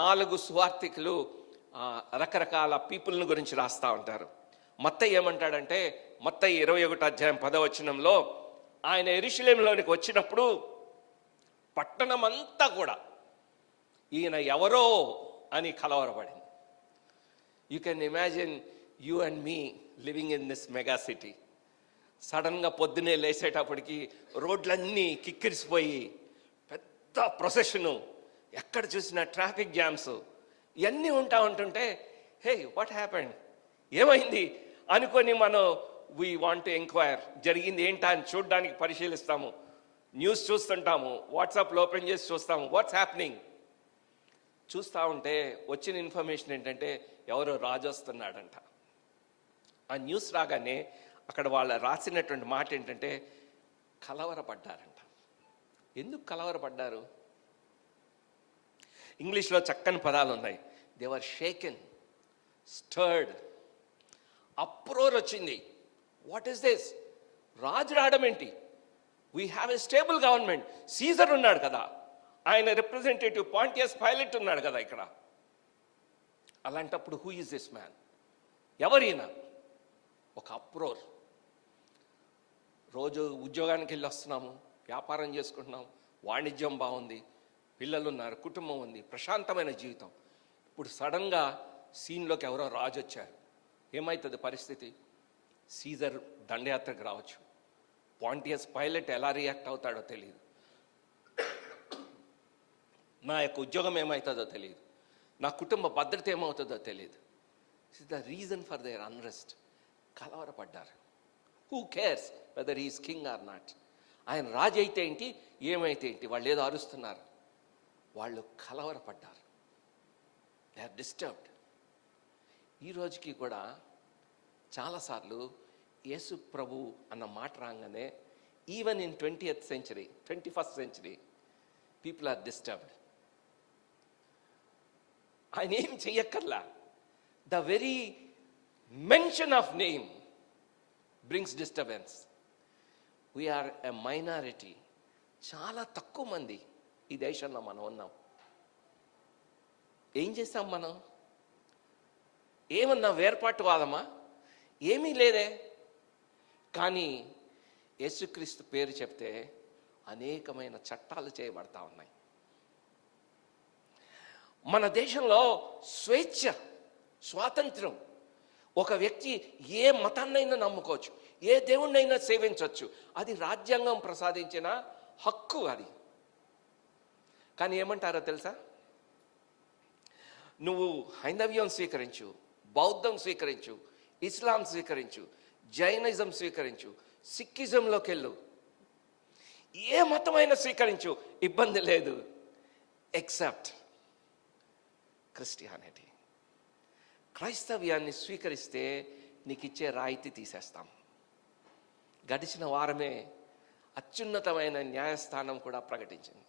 4 సువార్తికులు రకరకాల పీపుల్ని గురించి రాస్తూ ఉంటారు. మత్తయి ఏమంటాడంటే, మత్తయి 21వ అధ్యాయం 10వ వచనంలో ఆయన యెరూషలేములోనికి వచ్చినప్పుడు పట్టణం అంతా కూడా ఈయన ఎవరో అని కలవరపడింది. You can imagine you and me living in this mega city. సడన్గా పొద్దునే లేచేటప్పటికి రోడ్లన్నీ కిక్కిరిసిపోయి పెద్ద ప్రొసెషను, ఎక్కడ చూసినా ట్రాఫిక్ జామ్స్ ఇవన్నీ ఉంటుంటే, హే వాట్ హ్యాపెండ్, ఏమైంది అనుకొని మనం వీ వాంట్ టు ఎంక్వైర్, జరిగింది ఏంటా అని చూడడానికి పరిశీలిస్తాము, న్యూస్ చూస్తుంటాము, వాట్సాప్లో ఓపెన్ చేసి చూస్తాము, వాట్స్ హ్యాపెనింగ్. చూస్తూ ఉంటే వచ్చిన ఇన్ఫర్మేషన్ ఏంటంటే ఎవరో రాజు వస్తున్నాడంట. ఆ న్యూస్ రాగానే అక్కడ వాళ్ళ రాసినటువంటి మాట ఏంటంటే కలవరపడ్డారంట. ఎందుకు కలవరపడ్డారు? ఇంగ్లీష్లో చక్కని పదాలు ఉన్నాయి. They were shaken, stirred. Uproar వచ్చింది. What is this? రాజు రావడం ఏంటి? We have a stable government. Caesar ఉన్నాడు కదా, ఆయన రిప్రజెంటేటివ్ పాంటియస్ పైలట్ ఉన్నాడు కదా ఇక్కడ. అలాంటప్పుడు హూ ఈజ్ దిస్ మ్యాన్? ఎవరైనా ఒక అప్రోర్. రోజు ఉద్యోగానికి వెళ్ళి వస్తున్నాము, వ్యాపారం చేసుకుంటున్నాం, వాణిజ్యం బాగుంది, పిల్లలు ఉన్నారు, కుటుంబం ఉంది, ప్రశాంతమైన జీవితం. ఇప్పుడు సడన్గా సీన్లోకి ఎవరో రాజు వచ్చారు. ఏమవుతుంది పరిస్థితి? సీజర్ దండయాత్రకు రావచ్చు. పాంటియస్ పైలట్ ఎలా రియాక్ట్ అవుతాడో తెలియదు. నా యొక్క ఉద్యోగం ఏమవుతుందో తెలియదు, నా కుటుంబ భద్రత ఏమవుతుందో తెలియదు. This is the reason for their unrest. కలవరపడ్డారు. Who cares whether is king or not? ఆయన రాజు అయితే ఏంటి, ఏమైతే ఏంటి, వాళ్ళు ఏదో అరుస్తున్నారు. వాళ్ళు కలవరపడ్డారు. They are disturbed. ఈ రోజుకి కూడా చాలాసార్లు యేసు ప్రభు అన్న మాట రాగానే, even in 20th century, 21st century, people are disturbed. ఆయన ఏం చెయ్యక్కర్లా. The very mention of name brings disturbance. We are a minority. చాలా తక్కువ మంది ఈ దేశంలో మనం ఉన్నాం. ఏం చేస్తాం మనం? ఏమన్నా వేర్పాటువాదమా? ఏమీ లేదే. కానీ యేసుక్రీస్తు పేరు చెప్తే అనేకమైన చట్టాలు చేయబడతా ఉన్నాయి. మన దేశంలో స్వేచ్ఛ, స్వాతంత్రం. ఒక వ్యక్తి ఏ మతాన్నైనా నమ్ముకోవచ్చు, ఏ దేవుణ్ణైనా సేవించవచ్చు. అది రాజ్యాంగం ప్రసాదించిన హక్కు అది. కానీ ఏమంటారో తెలుసా? నువ్వు హైందవ్యం స్వీకరించు, బౌద్ధం స్వీకరించు, ఇస్లాం స్వీకరించు, జైనిజం స్వీకరించు, సిక్కిజంలోకి వెళ్ళు, ఏ మతమైనా స్వీకరించు, ఇబ్బంది లేదు, ఎక్సెప్ట్ క్రిస్టియానిటీ. క్రైస్తవ్యాన్ని స్వీకరిస్తే నీకు ఇచ్చే రాయితీ తీసేస్తాం. గడిచిన వారమే అత్యున్నతమైన న్యాయస్థానం కూడా ప్రకటించింది.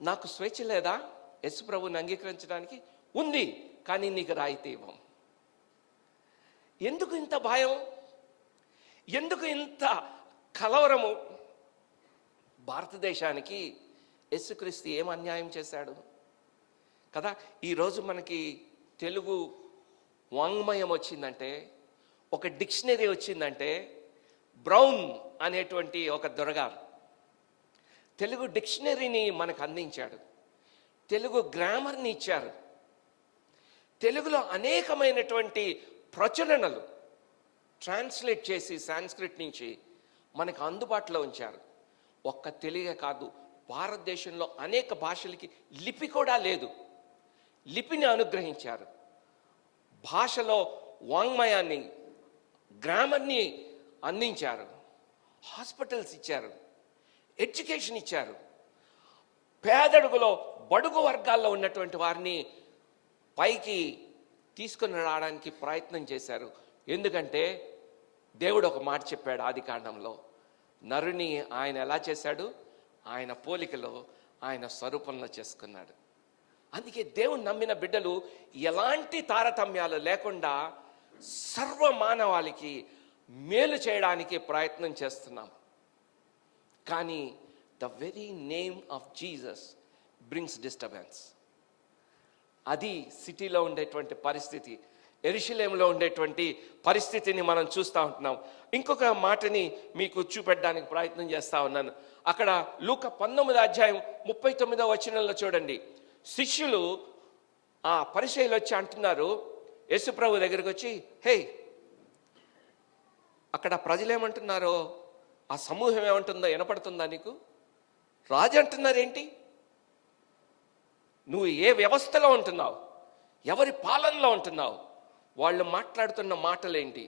నాకు స్వేచ్ఛ లేదా యేసు ప్రభువుని అంగీకరించడానికి? ఉంది, కానీ నీకు రాయితీ ఇవ్వం. ఎందుకు ఇంత భయం? ఎందుకు ఇంత కలవరము? భారతదేశానికి యేసుక్రీస్తు ఏం అన్యాయం చేశాడు కదా? ఈరోజు మనకి తెలుగు వాంగ్మయం వచ్చిందంటే, ఒక డిక్షనరీ వచ్చిందంటే, బ్రౌన్ అనేటువంటి ఒక దొరగారు తెలుగు డిక్షనరీని మనకు అందించాడు. తెలుగు గ్రామర్ని ఇచ్చారు. తెలుగులో అనేకమైనటువంటి ప్రచురణలు ట్రాన్స్లేట్ చేసి సాంస్క్రిట్ నుంచి మనకు అందుబాటులో ఉంచారు. ఒక్క తెలుగే కాదు, భారతదేశంలో అనేక భాషలకి లిపి కూడా లేదు. లిపిని అనుగ్రహించారు. భాషలో వాంగ్మయాన్ని, గ్రామర్ని అందించారు. హాస్పిటల్స్ ఇచ్చారు, ఎడ్యుకేషన్ ఇచ్చారు. పేదడుగులో బడుగు వర్గాల్లో ఉన్నటువంటి వారిని పైకి తీసుకుని రావడానికి ప్రయత్నం చేశారు. ఎందుకంటే దేవుడు ఒక మాట చెప్పాడు ఆదికాండంలో, నరుని ఆయన ఎలా చేశాడు? ఆయన పోలికలో, ఆయన స్వరూపంలో చేసుకున్నాడు. అందుకే దేవుడు నమ్మిన బిడ్డలు ఎలాంటి తారతమ్యాలు లేకుండా సర్వ మానవాళికి మేలు చేయడానికి ప్రయత్నం చేస్తున్నాం. కానీ the very name of Jesus brings disturbance. అది సిటీలో ఉండేటువంటి పరిస్థితి, యెరూషలేములో ఉండేటువంటి పరిస్థితిని మనం చూస్తూ ఉంటున్నాం. ఇంకొక మాటని మీకు చూపెట్టడానికి ప్రయత్నం చేస్తూ ఉన్నాను. అక్కడ లూకా 19:39 చూడండి. శిష్యులు, ఆ పరిసయ్యులు వచ్చి అంటున్నారు యేసుప్రభు దగ్గరికి వచ్చి, హే, అక్కడ ప్రజలు ఏమంటున్నారో, ఆ సమూహం ఏమంటుందో వినపడుతుందా నీకు? రాజు అంటున్నారు ఏంటి? నువ్వు ఏ వ్యవస్థలో ఉంటున్నావు? ఎవరి పాలనలో ఉంటున్నావు? వాళ్ళు మాట్లాడుతున్న మాటలేంటి?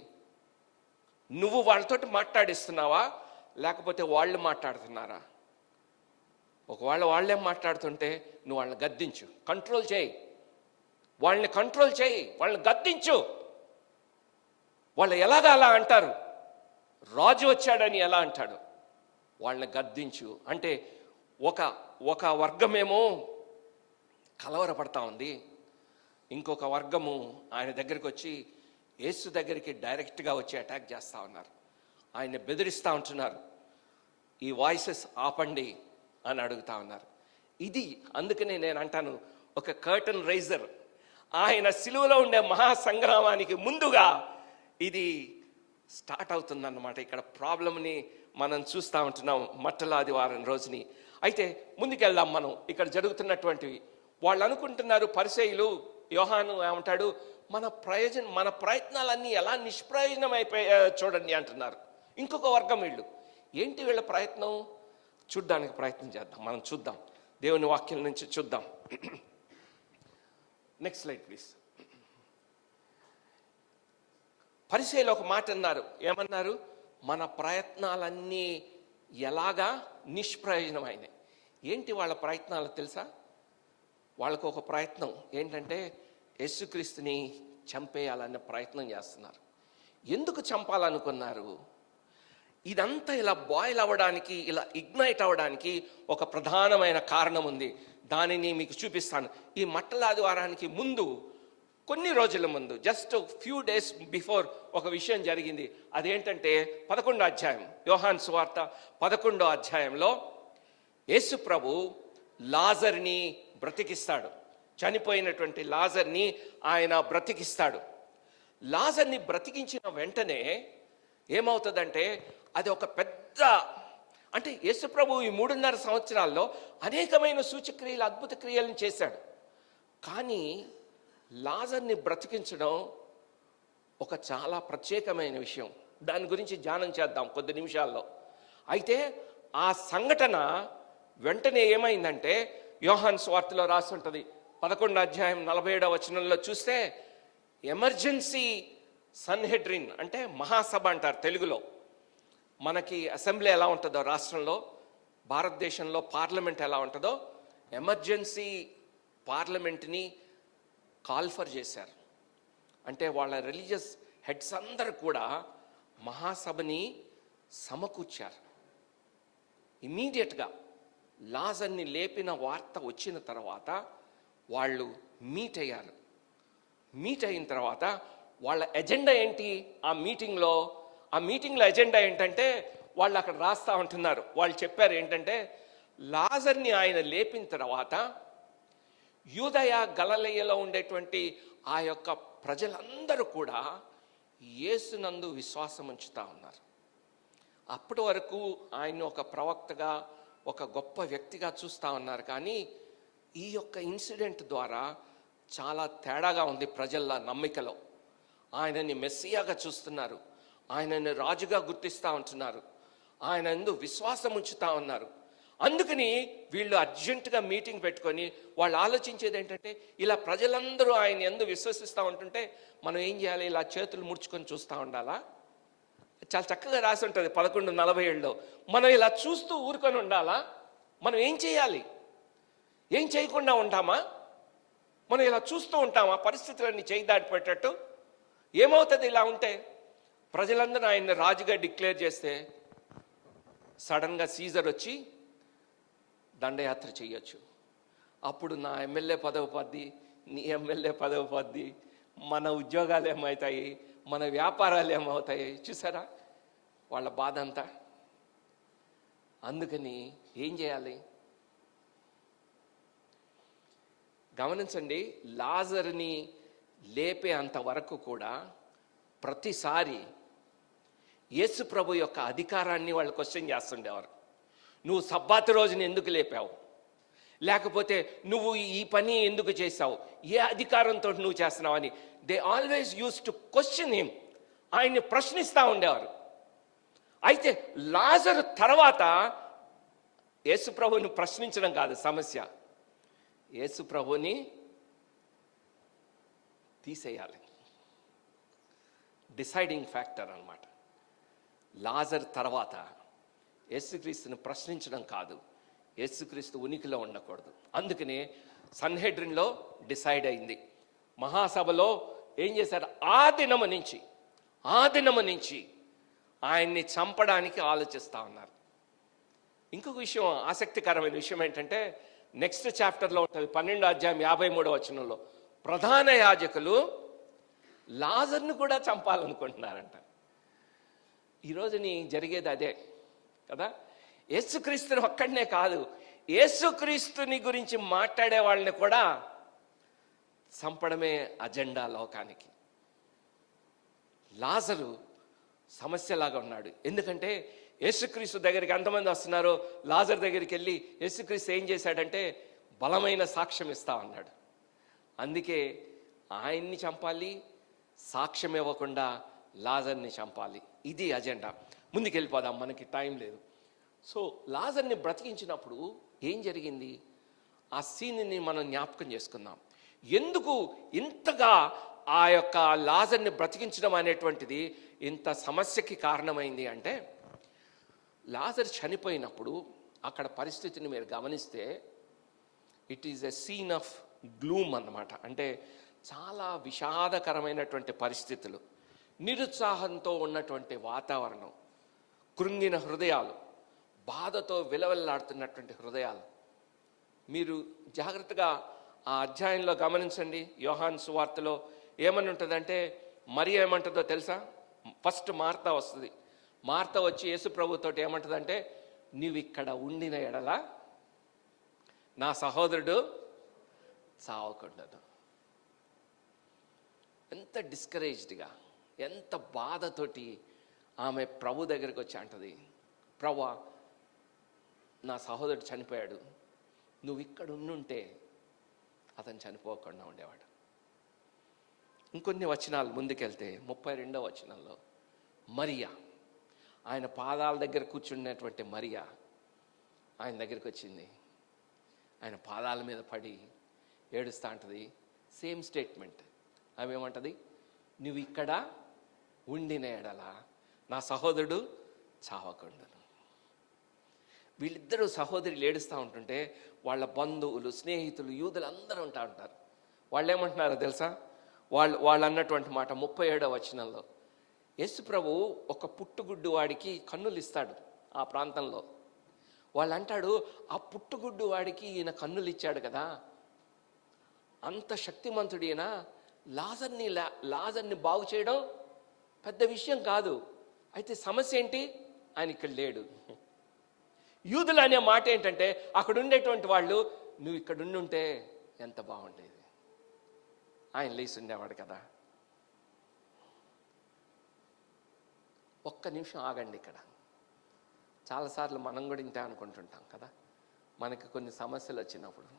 నువ్వు వాళ్ళతోటి మాట్లాడిస్తున్నావా, లేకపోతే వాళ్ళు మాట్లాడుతున్నారా? ఒకవేళ వాళ్ళేం మాట్లాడుతుంటే నువ్వు వాళ్ళని గద్దించు, కంట్రోల్ చేయి, వాళ్ళని కంట్రోల్ చేయి, వాళ్ళని గద్దించు. వాళ్ళు ఎలాగా అలా అంటారు, రాజు వచ్చాడని ఎలా అంటాడు, వాళ్ళని గద్దించు. అంటే ఒక వర్గమేమో కలవరపడతా ఉంది, ఇంకొక వర్గము ఆయన దగ్గరికి వచ్చి యేసు దగ్గరికి డైరెక్ట్గా వచ్చి అటాక్ చేస్తూ ఉన్నారు, ఆయన బెదిరిస్తూ ఉంటున్నారు. ఈ వాయిసెస్ ఆపండి అని అడుగుతా ఉన్నారు. ఇది అందుకనే నేను అంటాను, ఒక కర్టన్ రైజర్. ఆయన సిలువలో ఉండే మహాసంగ్రామానికి ముందుగా ఇది స్టార్ట్ అవుతుందన్నమాట. ఇక్కడ ప్రాబ్లమ్ని మనం చూస్తూ ఉంటున్నాం మట్టల ఆదివారం రోజుని. అయితే ముందుకెళ్దాం మనం. ఇక్కడ జరుగుతున్నటువంటివి వాళ్ళు అనుకుంటున్నారు, పరిసయ్యులు, యోహాను ఏమంటాడు, మన ప్రయత్నాలన్నీ ఎలా నిష్ప్రయోజనం అయిపోయా చూడండి అంటున్నారు. ఇంకొక వర్గం వీళ్ళు, ఏంటి వీళ్ళ ప్రయత్నం చూడ్డానికి ప్రయత్నం చేద్దాం, మనం చూద్దాం, దేవుని వాక్యం నుంచి చూద్దాం. Next slide please. పరిసయ్యులు ఒక మాట అన్నారు, ఏమన్నారు, మన ప్రయత్నాలన్నీ ఎలాగా నిష్ప్రయోజనమైనవి. ఏంటి వాళ్ళ ప్రయత్నాలు తెలుసా? వాళ్ళకు ఒక ప్రయత్నం ఏంటంటే యేసుక్రీస్తుని చంపేయాలనే ప్రయత్నం చేస్తున్నారు. ఎందుకు చంపాలనుకున్నారు? ఇదంతా ఇలా బాయిల్ అవ్వడానికి, ఇలా ఇగ్నైట్ అవ్వడానికి ఒక ప్రధానమైన కారణం ఉంది. దానిని మీకు చూపిస్తాను. ఈ మట్టల ఆదివారానికి ముందు, కొన్ని రోజుల ముందు, జస్ట్ ఫ్యూ డేస్ బిఫోర్ ఒక విషయం జరిగింది. అదేంటంటే 11వ అధ్యాయం, యోహాను సువార్త 11వ అధ్యాయంలో యేసు ప్రభు లాజర్ని బ్రతికిస్తాడు. చనిపోయినటువంటి లాజర్ని ఆయన బ్రతికిస్తాడు. లాజర్ని బ్రతికించిన వెంటనే ఏమవుతుందంటే అది ఒక పెద్ద, అంటే యేసు ప్రభు ఈ 3.5 సంవత్సరాల్లో అనేకమైన సూచక్రియలు, అద్భుత క్రియలను చేశాడు. కానీ లాజర్ని బ్రతికించడం ఒక చాలా ప్రత్యేకమైన విషయం. దాని గురించి ధ్యానం చేద్దాం కొద్ది నిమిషాల్లో. అయితే ఆ సంఘటన వెంటనే ఏమైందంటే యోహాను సువార్తలో రాసి ఉంటుంది 11వ అధ్యాయం 47వ వచనంలో చూస్తే, ఎమర్జెన్సీ సన్హెడ్రిన్ అంటే మహాసభ అంటారు తెలుగులో. మనకి అసెంబ్లీ ఎలా ఉంటుందో రాష్ట్రంలో, భారతదేశంలో పార్లమెంట్ ఎలా ఉంటుందో, ఎమర్జెన్సీ పార్లమెంట్ని కాల్ఫర్ చేశారు. అంటే వాళ్ళ రిలీజియస్ హెడ్స్ అందరూ కూడా మహాసభని సమకూర్చారు. ఇమీడియట్గా లాజర్ని లేపిన వార్త వచ్చిన తర్వాత వాళ్ళు మీట్ అయ్యారు. మీట్ అయిన తర్వాత వాళ్ళ ఎజెండా ఏంటి ఆ మీటింగ్లో ఎజెండా ఏంటంటే వాళ్ళు అక్కడ రాస్తా ఉంటున్నారు. వాళ్ళు చెప్పారు ఏంటంటే, లాజర్ని ఆయన లేపిన తర్వాత యూదయ గలిలయలో ఉండేటువంటి ఆ యొక్క ప్రజలందరూ కూడా యేసునందు విశ్వాసం ఉంచుతా ఉన్నారు. అప్పటి వరకు ఆయన ఒక ప్రవక్తగా, ఒక గొప్ప వ్యక్తిగా చూస్తూ ఉన్నారు. కానీ ఈ యొక్క ఇన్సిడెంట్ ద్వారా చాలా తేడాగా ఉంది ప్రజల నమ్మికలో. ఆయనని మెస్సియాగా చూస్తున్నారు, ఆయనని రాజుగా గుర్తిస్తూ ఉంటున్నారు, ఆయన యందు విశ్వాసం ఉంచుతూ ఉన్నారు. అందుకని వీళ్ళు అర్జెంటుగా మీటింగ్ పెట్టుకొని వాళ్ళు ఆలోచించేది ఏంటంటే, ఇలా ప్రజలందరూ ఆయన యందు విశ్వసిస్తూ ఉంటుంటే మనం ఏం చేయాలి? ఇలా చేతులు ముడుచుకొని చూస్తూ ఉండాలా? చాలా చక్కగా రాసి ఉంటుంది 11:47లో. మనం ఇలా చూస్తూ ఊరుకొని ఉండాలా? మనం ఏం చేయాలి? ఏం చేయకుండా ఉంటామా? మనం ఇలా చూస్తూ ఉంటామా పరిస్థితులన్నీ చేయి దాటిపెట్టట్టు? ఏమవుతుంది ఇలా ఉంటే? ప్రజలందరూ ఆయన్ని రాజుగా డిక్లేర్ చేస్తే సడన్గా సీజర్ వచ్చి దండయాత్ర చేయొచ్చు. అప్పుడు నా ఎమ్మెల్యే పదవి పోద్ది, నీ ఎమ్మెల్యే పదవి పోద్ది, మన ఉద్యోగాలు ఏమవుతాయి, మన వ్యాపారాలు ఏమవుతాయి. చూసారా వాళ్ళ బాధ అంతా? అందుకని ఏం చేయాలి? గమనించండి, లాజర్ని లేపే అంతవరకు కూడా ప్రతిసారి యేసు ప్రభు యొక్క అధికారాన్ని వాళ్ళు క్వశ్చన్ చేస్తుండేవారు. నువ్వు సబ్బాతు రోజుని ఎందుకు లేపావు? లేకపోతే నువ్వు ఈ పని ఎందుకు చేశావు? ఏ అధికారంతో నువ్వు చేస్తున్నావు అని they always use to question him. ఆయన్ని ప్రశ్నిస్తూ ఉండేవారు. అయితే లాజరు తర్వాత యేసు ప్రభుని ప్రశ్నించడం కాదు సమస్య, యేసు ప్రభుని తీసేయాలి. డిసైడింగ్ ఫ్యాక్టర్ అన్నమాట. లాజర్ తర్వాత యేసుక్రీస్తుని ప్రశ్నించడం కాదు, యేసుక్రీస్తు ఉనికిలో ఉండకూడదు. అందుకనే సన్హెడ్రిన్లో డిసైడ్ అయింది. మహాసభలో ఏం చేశారు? ఆ దినము నుంచి ఆయన్ని చంపడానికి ఆలోచిస్తూ ఉన్నారు. ఇంకొక విషయం, ఆసక్తికరమైన విషయం ఏంటంటే నెక్స్ట్ చాప్టర్లో ఉంటుంది, 12వ అధ్యాయం 53వ వచనంలో ప్రధాన యాజకులు లాజర్ను కూడా చంపాలనుకుంటున్నారంట. ఈరోజుని జరిగేది అదే కదా. యేసుక్రీస్తుని ఒక్కడనే కాదు, యేసుక్రీస్తుని గురించి మాట్లాడే వాళ్ళని కూడా చంపడమే అజెండా లోకానికి. లాజరు సమస్యలాగా ఉన్నాడు. ఎందుకంటే యేసుక్రీస్తు దగ్గరికి ఎంతమంది వస్తున్నారో లాజర్ దగ్గరికి వెళ్ళి యేసుక్రీస్తు ఏం చేశాడంటే బలమైన సాక్ష్యం ఇస్తా ఉన్నాడు. అందుకే ఆయన్ని చంపాలి, సాక్ష్యం ఇవ్వకుండా లాజర్ని చంపాలి. ఇది అజెండా. ముందుకెళ్ళిపోదాం, మనకి టైం లేదు. సో లాజర్ని బ్రతికించినప్పుడు ఏం జరిగింది? ఆ సీన్ని మనం జ్ఞాపకం చేసుకుందాం. ఎందుకు ఇంతగా ఆ యొక్క లాజర్ని బ్రతికించడం అనేటువంటిది ఇంత సమస్యకి కారణమైంది అంటే, లాజర్ చనిపోయినప్పుడు అక్కడ పరిస్థితిని మీరు గమనిస్తే it is a scene of gloom అన్నమాట. అంటే చాలా విషాదకరమైనటువంటి పరిస్థితులు, నిరుత్సాహంతో ఉన్నటువంటి వాతావరణం, కృంగిన హృదయాలు, బాధతో విలవిల్లాడుతున్నటువంటి హృదయాలు. మీరు జాగ్రత్తగా ఆ అధ్యాయంలో గమనించండి. యోహాను సువార్తలో ఏమని ఉంటుందంటే, మరి ఏమంటుందో తెలుసా? ఫస్ట్ మార్తా వస్తుంది. మార్తా వచ్చి యేసు ప్రభుతోటి ఏమంటుందంటే, నీవు ఇక్కడ ఉండిన ఎడల నా సహోదరుడు చావకుండదు. ఎంత డిస్కరేజ్డ్గా, ఎంత బాధతోటి ఆమె ప్రభు దగ్గరికి వచ్చి అంటది, ప్రభువా నా సహోదరుడు చనిపోయాడు, నువ్వు ఇక్కడ ఉండుంటే అతను చనిపోకుండా ఉండేవాడు. ఇంకొన్ని వచనాలు ముందుకెళ్తే 32వ వచనంలో మరియా, ఆయన పాదాల దగ్గర కూర్చున్నటువంటి మరియా ఆయన దగ్గరికి వచ్చింది. ఆయన పాదాల మీద పడి ఏడుస్తా అంటది. Same statement. ఆమె ఏమంటది? నువ్వు ఇక్కడ ఉండిన ఎడల నా సహోదరుడు చావకుండను. వీళ్ళిద్దరూ సహోదరులు ఏడుస్తూ ఉంటుంటే వాళ్ళ బంధువులు, స్నేహితులు, యూదులు అందరూ ఉంటారు. వాళ్ళు ఏమంటున్నారో తెలుసా? వాళ్ళు అన్నటువంటి మాట 37వ వచనంలో, యేసు ప్రభు ఒక పుట్టుగుడ్డు వాడికి కన్నులు ఇస్తాడు ఆ ప్రాంతంలో. వాళ్ళు అంటాడు, ఆ పుట్టుగుడ్డు వాడికి ఈయన కన్నులు ఇచ్చాడు కదా, అంత శక్తిమంతుడు ఈయన. లాజర్ని బాగు చేయడం పెద్ద విషయం కాదు. అయితే సమస్య ఏంటి? ఆయన ఇక్కడ లేడు. యూదులు అనే మాట ఏంటంటే, అక్కడ ఉండేటువంటి వాళ్ళు, నువ్వు ఇక్కడ ఉండుంటే ఎంత బాగుండేది, ఆయన లేచి ఉండేవాడు కదా. ఒక్క నిమిషం ఆగండి. ఇక్కడ చాలాసార్లు మనం కూడా ఇంతే అనుకుంటుంటాం కదా. మనకి కొన్ని సమస్యలు వచ్చినప్పుడు,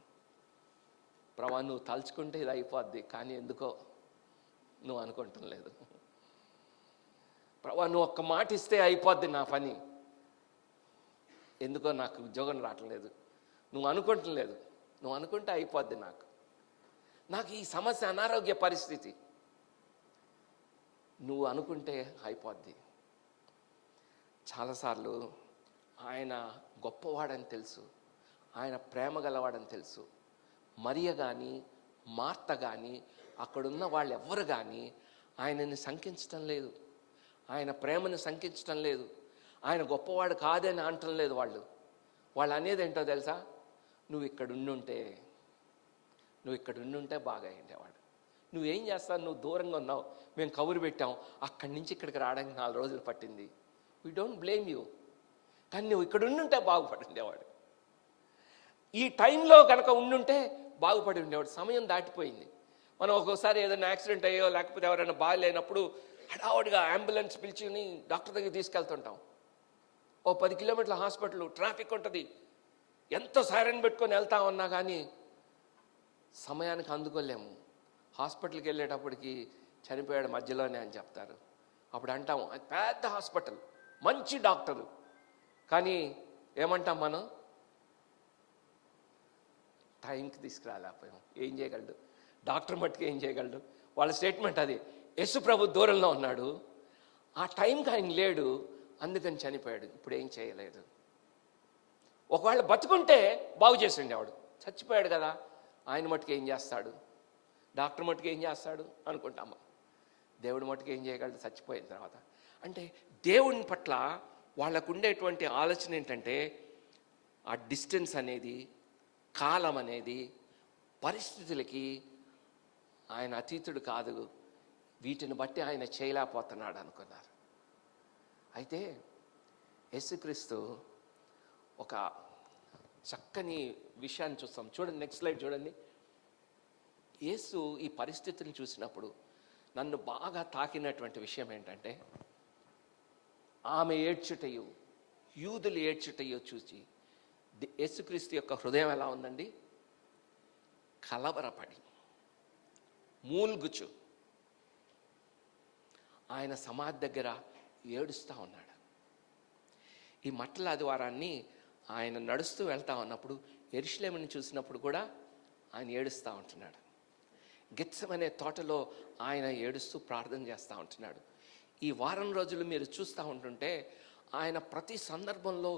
ప్రభా నువ్వు తలుచుకుంటే ఇది అయిపోద్ది, కానీ ఎందుకో నువ్వు అనుకుంటం లేదు. ప్రభా నువ్వు ఒక్క మాట ఇస్తే అయిపోద్ది నా పని, ఎందుకో నాకు ఉద్యోగం రావట్లేదు. నువ్వు అనుకుంటం లేదు, నువ్వు అనుకుంటే అయిపోద్ది నాకు ఈ సమస్య, అనారోగ్య పరిస్థితి, నువ్వు అనుకుంటే అయిపోద్ది. చాలాసార్లు ఆయన గొప్పవాడని తెలుసు, ఆయన ప్రేమ గలవాడని తెలుసు. మరియ కానీ మార్త కానీ అక్కడున్న వాళ్ళు ఎవ్వరు కానీ ఆయనని శంకించటం లేదు, ఆయన ప్రేమను శంకించటం లేదు, ఆయన గొప్పవాడు కాదని అనటం లేదు. వాళ్ళు అనేది ఏంటో తెలుసా? నువ్వు ఇక్కడ ఉండుంటే బాగా ఉండేవాడు. నువ్వేం చేస్తావు? నువ్వు దూరంగా ఉన్నావు, మేము కబురు పెట్టాం, అక్కడి నుంచి ఇక్కడికి రావడానికి 4 రోజులు పట్టింది. వీ డోంట్ బ్లేమ్ యూ, కానీ నువ్వు ఇక్కడ ఉండుంటే బాగుపడి ఉండేవాడు. ఈ టైంలో కనుక ఉండుంటే బాగుపడి ఉండేవాడు. సమయం దాటిపోయింది. మనం ఒక్కోసారి ఏదైనా యాక్సిడెంట్ అయ్యో లేకపోతే ఎవరైనా బాగాలేనప్పుడు హడావుడిగా అంబులెన్స్ పిలిచిని డాక్టర్ దగ్గర తీసుకెళ్తుంటాం. ఓ 10 కిలోమీటర్ల హాస్పిటల్, ట్రాఫిక్ ఉంటుంది, ఎంతో సైరన్ పెట్టుకొని వెళ్తా ఉన్నా కానీ సమయానికి అందుకోలేము. హాస్పిటల్కి వెళ్ళేటప్పటికి చనిపోయాడు మధ్యలోనే అని చెప్తారు. అప్పుడు అంటాం అది పెద్ద హాస్పిటల్, మంచి డాక్టరు, కానీ ఏమంటాం మనం? టైంకి తీసుకురాలేకపోయాం. ఏం చేయగలడు డాక్టర్? మట్టుకు ఏం చేయగలడు? వాళ్ళ స్టేట్మెంట్ అది. యేసు ప్రభు దూరంలో ఉన్నాడు, ఆ టైంకి ఆయన లేడు, అందుకని చనిపోయాడు. ఇప్పుడు ఏం చేయలేదు. ఒకవేళ బతుకుంటే బాగు చేసి ఉండేవాడు. చచ్చిపోయాడు కదా, ఆయన మట్టుకు ఏం చేస్తాడు, డాక్టర్ మట్టుకు ఏం చేస్తాడు అనుకుంటామా. దేవుడి మట్టుకు ఏం చేయగలడు చచ్చిపోయిన తర్వాత. అంటే దేవుని పట్ల వాళ్ళకు ఉండేటువంటి ఆలోచన ఏంటంటే ఆ డిస్టెన్స్ అనేది, కాలం అనేది, పరిస్థితులకి ఆయన అతీతుడు కాదు, వీటిని బట్టి ఆయన చేయలేకపోతున్నాడు అనుకున్నారు. అయితే యేసుక్రీస్తు ఒక చక్కని విషయాన్ని చూస్తాం. చూడండి, నెక్స్ట్ స్లైడ్ చూడండి. యేసు ఈ పరిస్థితిని చూసినప్పుడు నన్ను బాగా తాకినటువంటి విషయం ఏంటంటే, ఆమె ఏడ్చుటయు, యూదులు ఏడ్చుటయు చూసి యేసుక్రీస్తు యొక్క హృదయం ఎలా ఉందండి? కలవరపడి, మూల్గుచు ఆయన సమాధి దగ్గర ఏడుస్తూ ఉన్నాడు. ఈ మట్టల ఆదివారాన్ని ఆయన నడుస్తూ వెళ్తా ఉన్నప్పుడు, యెరూషలేముని చూసినప్పుడు కూడా ఆయన ఏడుస్తూ ఉంటున్నాడు. గెత్సెమనే తోటలో ఆయన ఏడుస్తూ ప్రార్థన చేస్తూ ఉంటున్నాడు. ఈ వారం రోజులు మీరు చూస్తూ ఉంటుంటే ఆయన ప్రతి సందర్భంలో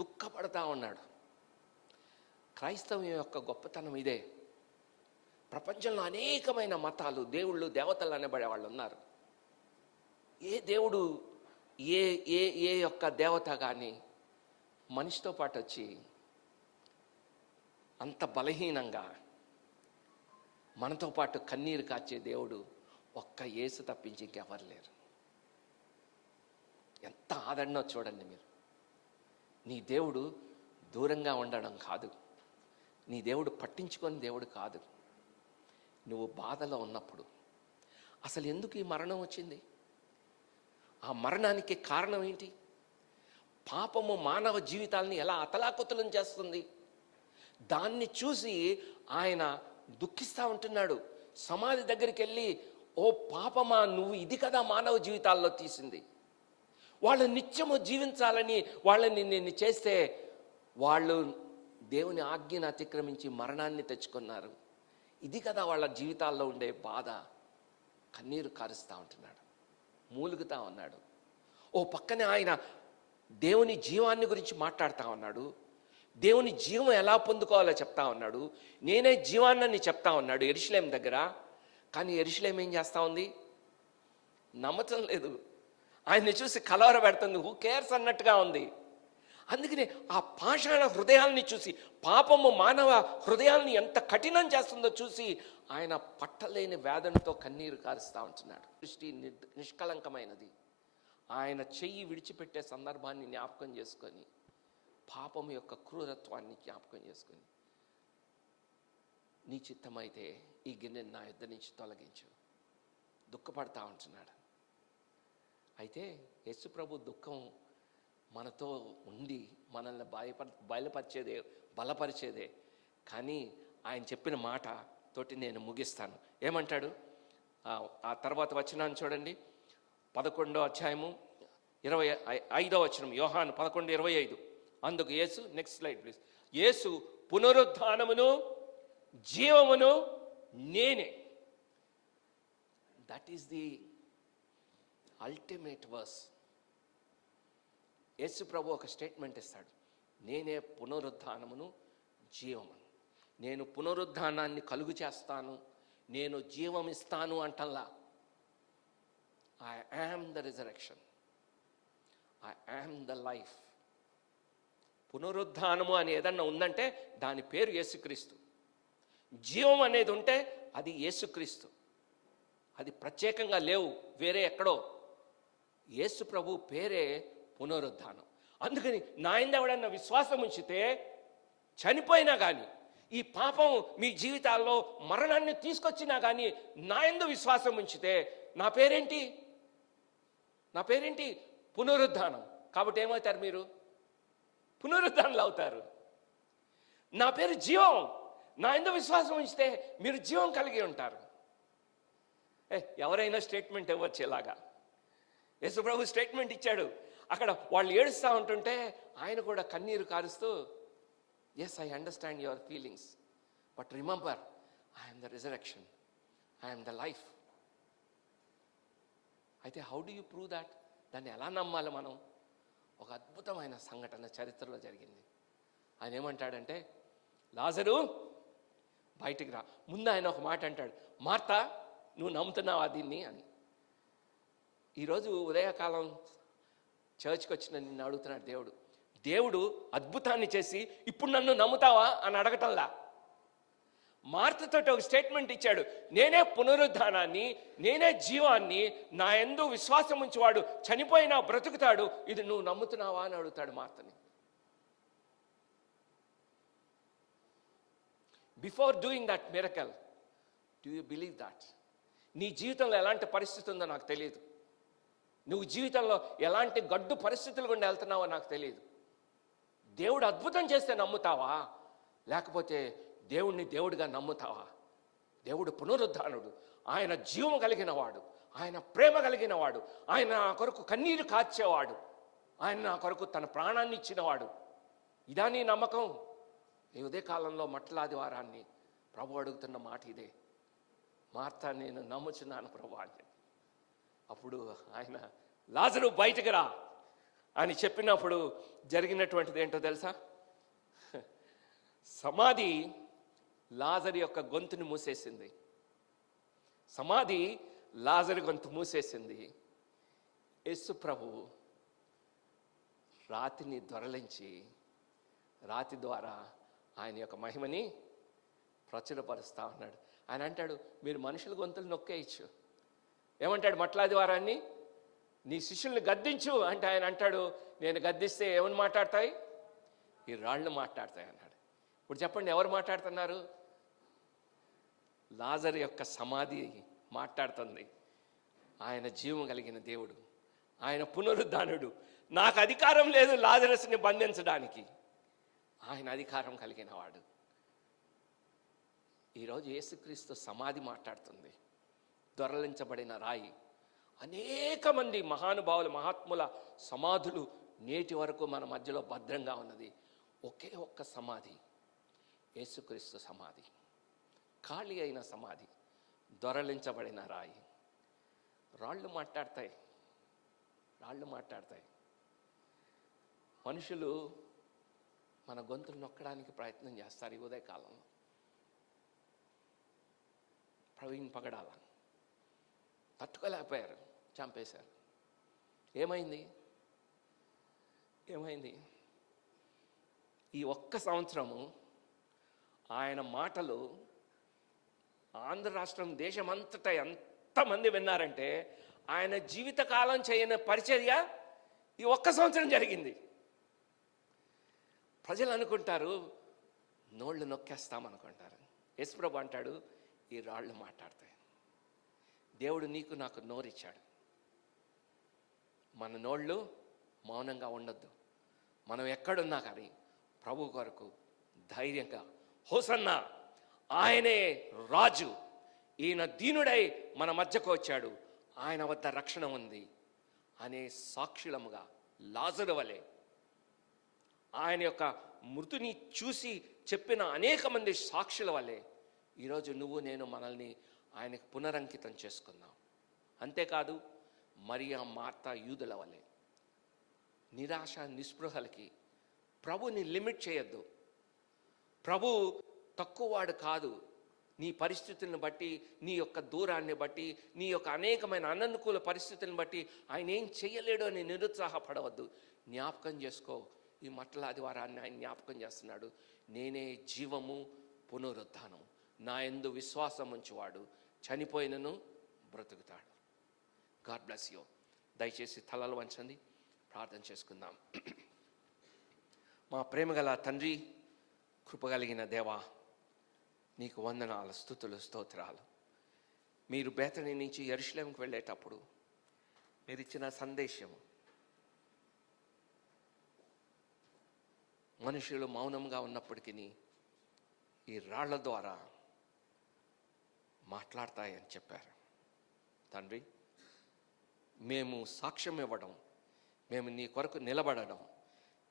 దుఃఖపడతా ఉన్నాడు. క్రైస్తవం యొక్క గొప్పతనం ఇదే. ప్రపంచంలో అనేకమైన మతాలు, దేవుళ్ళు, దేవతలు అనబడే వాళ్ళు ఉన్నారు. ఏ దేవుడు, ఏ ఏ ఏ యొక్క దేవత కానీ మనిషితో పాటు వచ్చి అంత బలహీనంగా మనతో పాటు కన్నీరు కార్చే దేవుడు ఒక్క యేసు తప్పించి ఇంకెవరు లేరు. ఎంత ఆదరణో చూడండి మీరు. నీ దేవుడు దూరంగా ఉండడం కాదు, నీ దేవుడు పట్టించుకొని దేవుడు కాదు. నువ్వు బాధలో ఉన్నప్పుడు అసలు ఎందుకు ఈ మరణం వచ్చింది? ఆ మరణానికి కారణం ఏంటి? పాపము మానవ జీవితాలని ఎలా అతలాకుతలం చేస్తుంది, దాన్ని చూసి ఆయన దుఃఖిస్తూ ఉంటున్నాడు. సమాధి దగ్గరికి వెళ్ళి, ఓ పాపమా, నువ్వు ఇది కదా మానవ జీవితాల్లో తీసింది. వాళ్ళు నిత్యము జీవించాలని వాళ్ళని నేను చేస్తే వాళ్ళు దేవుని ఆజ్ఞను అతిక్రమించి మరణాన్ని తెచ్చుకున్నారు. ఇది కదా వాళ్ళ జీవితాల్లో ఉండే బాధ. కన్నీరు కారుస్తూ ఉంటున్నాడు, మూలుగుతూ ఉన్నాడు. ఓ పక్కనే ఆయన దేవుని జీవాన్ని గురించి మాట్లాడుతూ ఉన్నాడు. దేవుని జీవం ఎలా పొందుకోవాలో చెప్తా ఉన్నాడు. నేనే జీవాన్ని చెప్తా ఉన్నాడు యెరూషలేం దగ్గర. కానీ యెరూషలేం ఏం చేస్తూ ఉంది? నమ్మటం లేదు. ఆయన్ని చూసి కలవర పెడుతుంది. హూ కేర్స్ అన్నట్టుగా ఉంది. అందుకని ఆ పాషాణ హృదయాల్ని చూసి, పాపము మానవ హృదయాల్ని ఎంత కఠినం చేస్తుందో చూసి ఆయన పట్టలేని వేదనతో కన్నీరు కారుస్తూ ఉంటున్నాడు. దృష్టి నిష్కలంకమైనది. ఆయన చెయ్యి విడిచిపెట్టే సందర్భాన్ని జ్ఞాపకం చేసుకొని, పాపము యొక్క క్రూరత్వాన్ని జ్ఞాపకం చేసుకొని, నీ చిత్తమైతే ఈ గిన్నెని నా యుద్ధ నుంచి తొలగించు, దుఃఖపడతా ఉంటున్నాడు. అయితే యేసు ప్రభు దుఃఖం మనతో ఉండి మనల్ని బయలుపరిచేదే, బలపరిచేదే. కానీ ఆయన చెప్పిన మాట తోటి నేను ముగిస్తాను. ఏమంటాడు? ఆ తర్వాత వచనాన్ని చూడండి, 11వ అధ్యాయము 25వ వచనం, యోహాను 11:25. అందుకు Yesu, next slide please. Yesu, పునరుద్ధానమును జీవమును నేనే. That is the ultimate verse. Yesu ప్రభు ఒక స్టేట్మెంట్ ఇస్తాడు, నేనే పునరుద్ధానమును జీవమును. నేను పునరుద్ధానాన్ని కలుగు చేస్తాను, నేను జీవం ఇస్తాను అంటల్లా. I am the resurrection, I am the life. పునరుద్ధానము అని ఏదన్నా ఉందంటే దాని పేరు యేసుక్రీస్తు. జీవం అనేది ఉంటే అది యేసుక్రీస్తు. అది ప్రత్యేకంగా లేవు, వేరే ఎక్కడో. యేసు ప్రభు పేరే పునరుద్ధానం. అందుకని నా యందు ఎవడన్నా విశ్వాసం ఉంచితే చనిపోయినా కానీ, ఈ పాపం మీ జీవితాల్లో మరణాన్ని తీసుకొచ్చినా కానీ నా యందు విశ్వాసం ఉంచితే నా పేరేంటి? నా పేరేంటి? పునరుద్ధానం. కాబట్టి ఏమవుతారు మీరు? పునరుద్ధానులు అవుతారు. నా పేరు జీవం. నా యందు విశ్వాసం ఉంచితే మీరు జీవం కలిగి ఉంటారు. ఎవరైనా స్టేట్మెంట్ ఇవ్వచ్చు ఇలాగా. యేసు ప్రభు స్టేట్మెంట్ ఇచ్చాడు. అక్కడ వాళ్ళు ఏడుస్తూ ఉంటుంటే ఆయన కూడా కన్నీరు కారుస్తూ, yes, I understand your feelings, but remember, I'm the resurrection, I'm the life. అయితే how do you prove that? దాన్ని ఎలా నమ్మాలి మనం? ఒక అద్భుతమైన సంఘటన చరిత్రలో జరిగింది. ఆయన ఏమంటాడంటే, లాజరు బయటికి రా. ముందు ఆయన ఒక మాట అంటాడు, మార్తా నువ్వు నమ్ముతున్నావా దీన్ని అని. ఈరోజు ఉదయకాలం చర్చ్కి వచ్చిన నిన్ను అడుగుతున్నాడు దేవుడు అద్భుతాన్ని చేసి ఇప్పుడు నన్ను నమ్ముతావా అని అడగటంలా. మార్తతో ఒక స్టేట్మెంట్ ఇచ్చాడు, నేనే పునరుద్ధానాన్ని, నేనే జీవాన్ని, నా యందు విశ్వాసం ఉంచేవాడు చనిపోయినా బ్రతుకుతాడు, ఇది నువ్వు నమ్ముతున్నావా అని అడుగుతాడు మార్తని. Before doing that miracle, do you believe that? నీ జీవితంలో ఎలాంటి పరిస్థితి ఉందో నాకు తెలియదు. నువ్వు జీవితంలో ఎలాంటి గడ్డు పరిస్థితులు గుండా వెళ్తున్నావో నాకు తెలియదు. దేవుడు అద్భుతం చేస్తే నమ్ముతావా, లేకపోతే దేవుణ్ణి దేవుడిగా నమ్ముతావా? దేవుడు పునరుద్ధానుడు, ఆయన జీవం కలిగిన వాడు, ఆయన ప్రేమ కలిగిన వాడు, ఆయన నా కొరకు కన్నీరు కార్చేవాడు, ఆయన నా కొరకు తన ప్రాణాన్ని ఇచ్చినవాడు. ఇదా నీ నమ్మకం? ఈ ఉదయకాలంలో మట్టలాదివారాన్ని ప్రభు అడుగుతున్న మాట ఇదే. మార్తా నేను నమ్ముచున్నాను ప్రభు అని. అప్పుడు ఆయన లాజరు బయటకు రా అని చెప్పినప్పుడు జరిగినటువంటిది ఏంటో తెలుసా? సమాధి లాజరు యొక్క గొంతుని మూసేసింది. సమాధి లాజరు గొంతు మూసేసింది. యేసు ప్రభు రాతిని దొరలించి రాతి ద్వారా ఆయన యొక్క మహిమని ప్రచురపరుస్తా ఉన్నాడు. ఆయన అంటాడు, మీరు మనుషుల గొంతులు నొక్కేయచ్చు. ఏమంటాడు మట్లాదివారాన్ని? నీ శిష్యుల్ని గద్దించు అంటే ఆయన అంటాడు, నేను గద్దిస్తే ఏమని మాట్లాడతాయి? ఈ రాళ్ళు మాట్లాడతాయి అన్నాడు. ఇప్పుడు చెప్పండి, ఎవరు మాట్లాడుతున్నారు? లాజరు యొక్క సమాధి మాట్లాడుతుంది. ఆయన జీవం కలిగిన దేవుడు, ఆయన పునరుద్ధానుడు. నాకు అధికారం లేదు లాజరస్ని బంధించడానికి, ఆయన అధికారం కలిగిన వాడు. ఈరోజు యేసుక్రీస్తు సమాధి మాట్లాడుతుంది. దొరలించబడిన రాయి. అనేక మంది మహానుభావులు, మహాత్ముల సమాధులు నేటి వరకు మన మధ్యలో భద్రంగా ఉన్నది. ఒకే ఒక్క సమాధి, యేసుక్రీస్తు సమాధి. ఖాళీ అయిన సమాధి, దొరలించబడిన రాయి. రాళ్ళు మాట్లాడతాయి, రాళ్ళు మాట్లాడతాయి. మనుషులు మన గొంతులు నొక్కడానికి ప్రయత్నం చేస్తారు. ఈ ఉదయకాలంలో ప్రవీణ్ పగడాల తట్టుకోలేకపోయారు, చంపేశారు. ఏమైంది? ఈ ఒక్క సంవత్సరము ఆయన మాటలు ఆంధ్ర రాష్ట్రం దేశమంతటా ఎంతమంది విన్నారంటే, ఆయన జీవితకాలం చేయని పరిచర్య ఈ ఒక్క సంవత్సరం జరిగింది. ప్రజలు అనుకుంటారు నోళ్ళు నొక్కేస్తామనుకుంటారు. యేసుప్రభు అంటాడు, ఈ రాళ్ళు మాట్లాడతాయి. దేవుడు నీకు నాకు నోరిచ్చాడు. మన నోళ్ళు మౌనంగా ఉండొద్దు. మనం ఎక్కడున్నా కానీ ప్రభు కొరకు ధైర్యంగా, హోసన్నా ఆయనే రాజు, ఈయన దీనుడై మన మధ్యకు వచ్చాడు, ఆయన వద్ద రక్షణ ఉంది అనే సాక్షులముగా లాజరు వలె, ఆయన యొక్క మృతిని చూసి చెప్పిన అనేక మంది సాక్షుల వలె ఈరోజు నువ్వు నేను మనల్ని ఆయనకు పునరంకితం చేసుకుందాం. అంతేకాదు, మరియా, మార్తా, యూదుల వలె నిరాశ నిస్పృహలకి ప్రభుని లిమిట్ చేయొద్దు. ప్రభు తక్కువవాడు కాదు. నీ పరిస్థితులను బట్టి, నీ యొక్క దూరాన్ని బట్టి, నీ యొక్క అనేకమైన అననుకూల పరిస్థితులను బట్టి ఆయన ఏం చెయ్యలేడు అని నిరుత్సాహపడవద్దు. జ్ఞాపకం చేసుకో, ఈ మట్టలాదివారాన్ని ఆయన జ్ఞాపకం చేస్తున్నాడు. నేనే జీవము, పునరుద్ధానం. నా యందు విశ్వాసం ఉంచువాడు చనిపోయినను బ్రతుకుతాడు. God bless you. దయచేసి తలలు వంచండి, ప్రార్థన చేసుకుందాం. మా ప్రేమగల తండ్రి, కృపగలిగిన దేవా, నీకు వందనాలు, స్తుతులు, స్తోత్రాలు. మీరు బేతని నుంచి యెరూషలేముకు వెళ్ళేటప్పుడు మీరు ఇచ్చిన సందేశము, మనుషులు మౌనంగా ఉన్నప్పటికీ ఈ రాళ్ల ద్వారా మాట్లాడతాయని చెప్పారు. తండ్రి, మేము సాక్ష్యం ఇవ్వడం, మేము నీ కొరకు నిలబడడం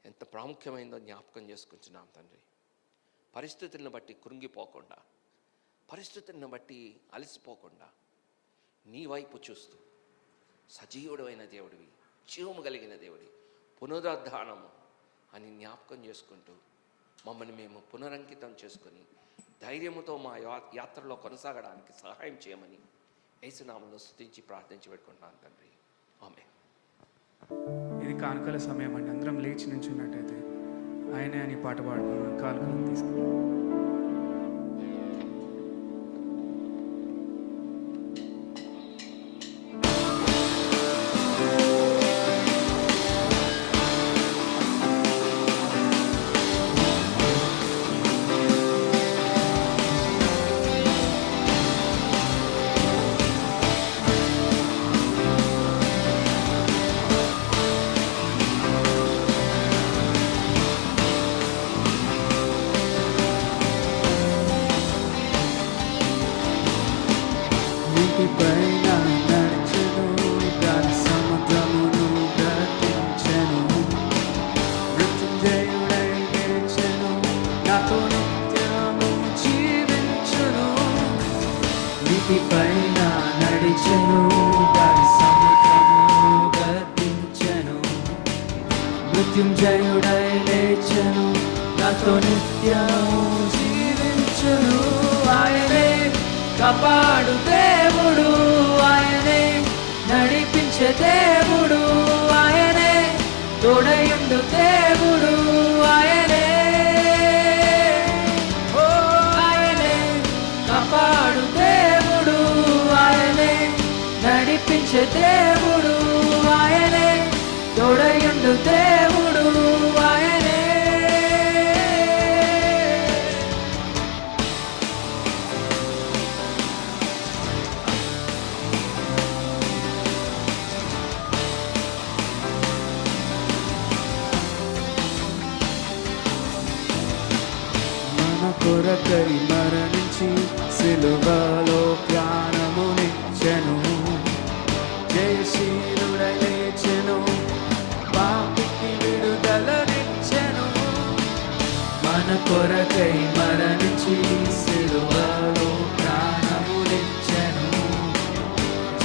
ఎంత ప్రాముఖ్యమైందో జ్ఞాపకం చేసుకుంటున్నాం తండ్రి. పరిస్థితులను బట్టి కృంగిపోకుండా, పరిస్థితులను బట్టి అలసిపోకుండా నీ వైపు చూస్తూ, సజీవుడైన దేవుడివి, జీవము కలిగిన దేవుడి, పునరుద్ధానము అని జ్ఞాపకం చేసుకుంటూ మమ్మల్ని మేము పునరంకితం చేసుకొని ధైర్యముతో మా యాత్రలో కొనసాగడానికి సహాయం చేయమని యేసునామములో స్తుతించి ప్రార్థించి పెట్టుకుంటున్నాను తండ్రి. ఆమేన్. ఇది కానుకల సమయం అండి. అందరం లేచి నించున్నట్టయితే ఆయనే అని పాట పాడుకున్నాం. కానుకలను తీసుకున్నాం. నీటిపైన నడిచెను, దాని సముద్రమును గతించెను. మృత్యుంజయుడై లేచెను, నాతో నిత్యము జీవించును. నీటిపైన నడిచెను, దాని సముద్రమును గతించెను. మృత్యుంజయుడై లేచెను, నాతో నిత్యము జీవించును. ఆయనే కాపాడు దేవుడు, ఆయనే నడిపించే దేవుడు, ఆయనే తోడయుండు దేవుడు, ఆయనే ఆయనే కాపాడు దేవుడు, ఆయనే నడిపించే దేవుడు, ఆయనే తోడయుండు దేవుడు, ఆయనే. కొరకై మరణించి సిలువలో ప్రాణమునిచ్చెను. జయశీలుడై లేచెను, పాపికి విడుదలనిచ్చెను. మన కొరకై మరణించి సిలువలో ప్రాణమునిచ్చెను.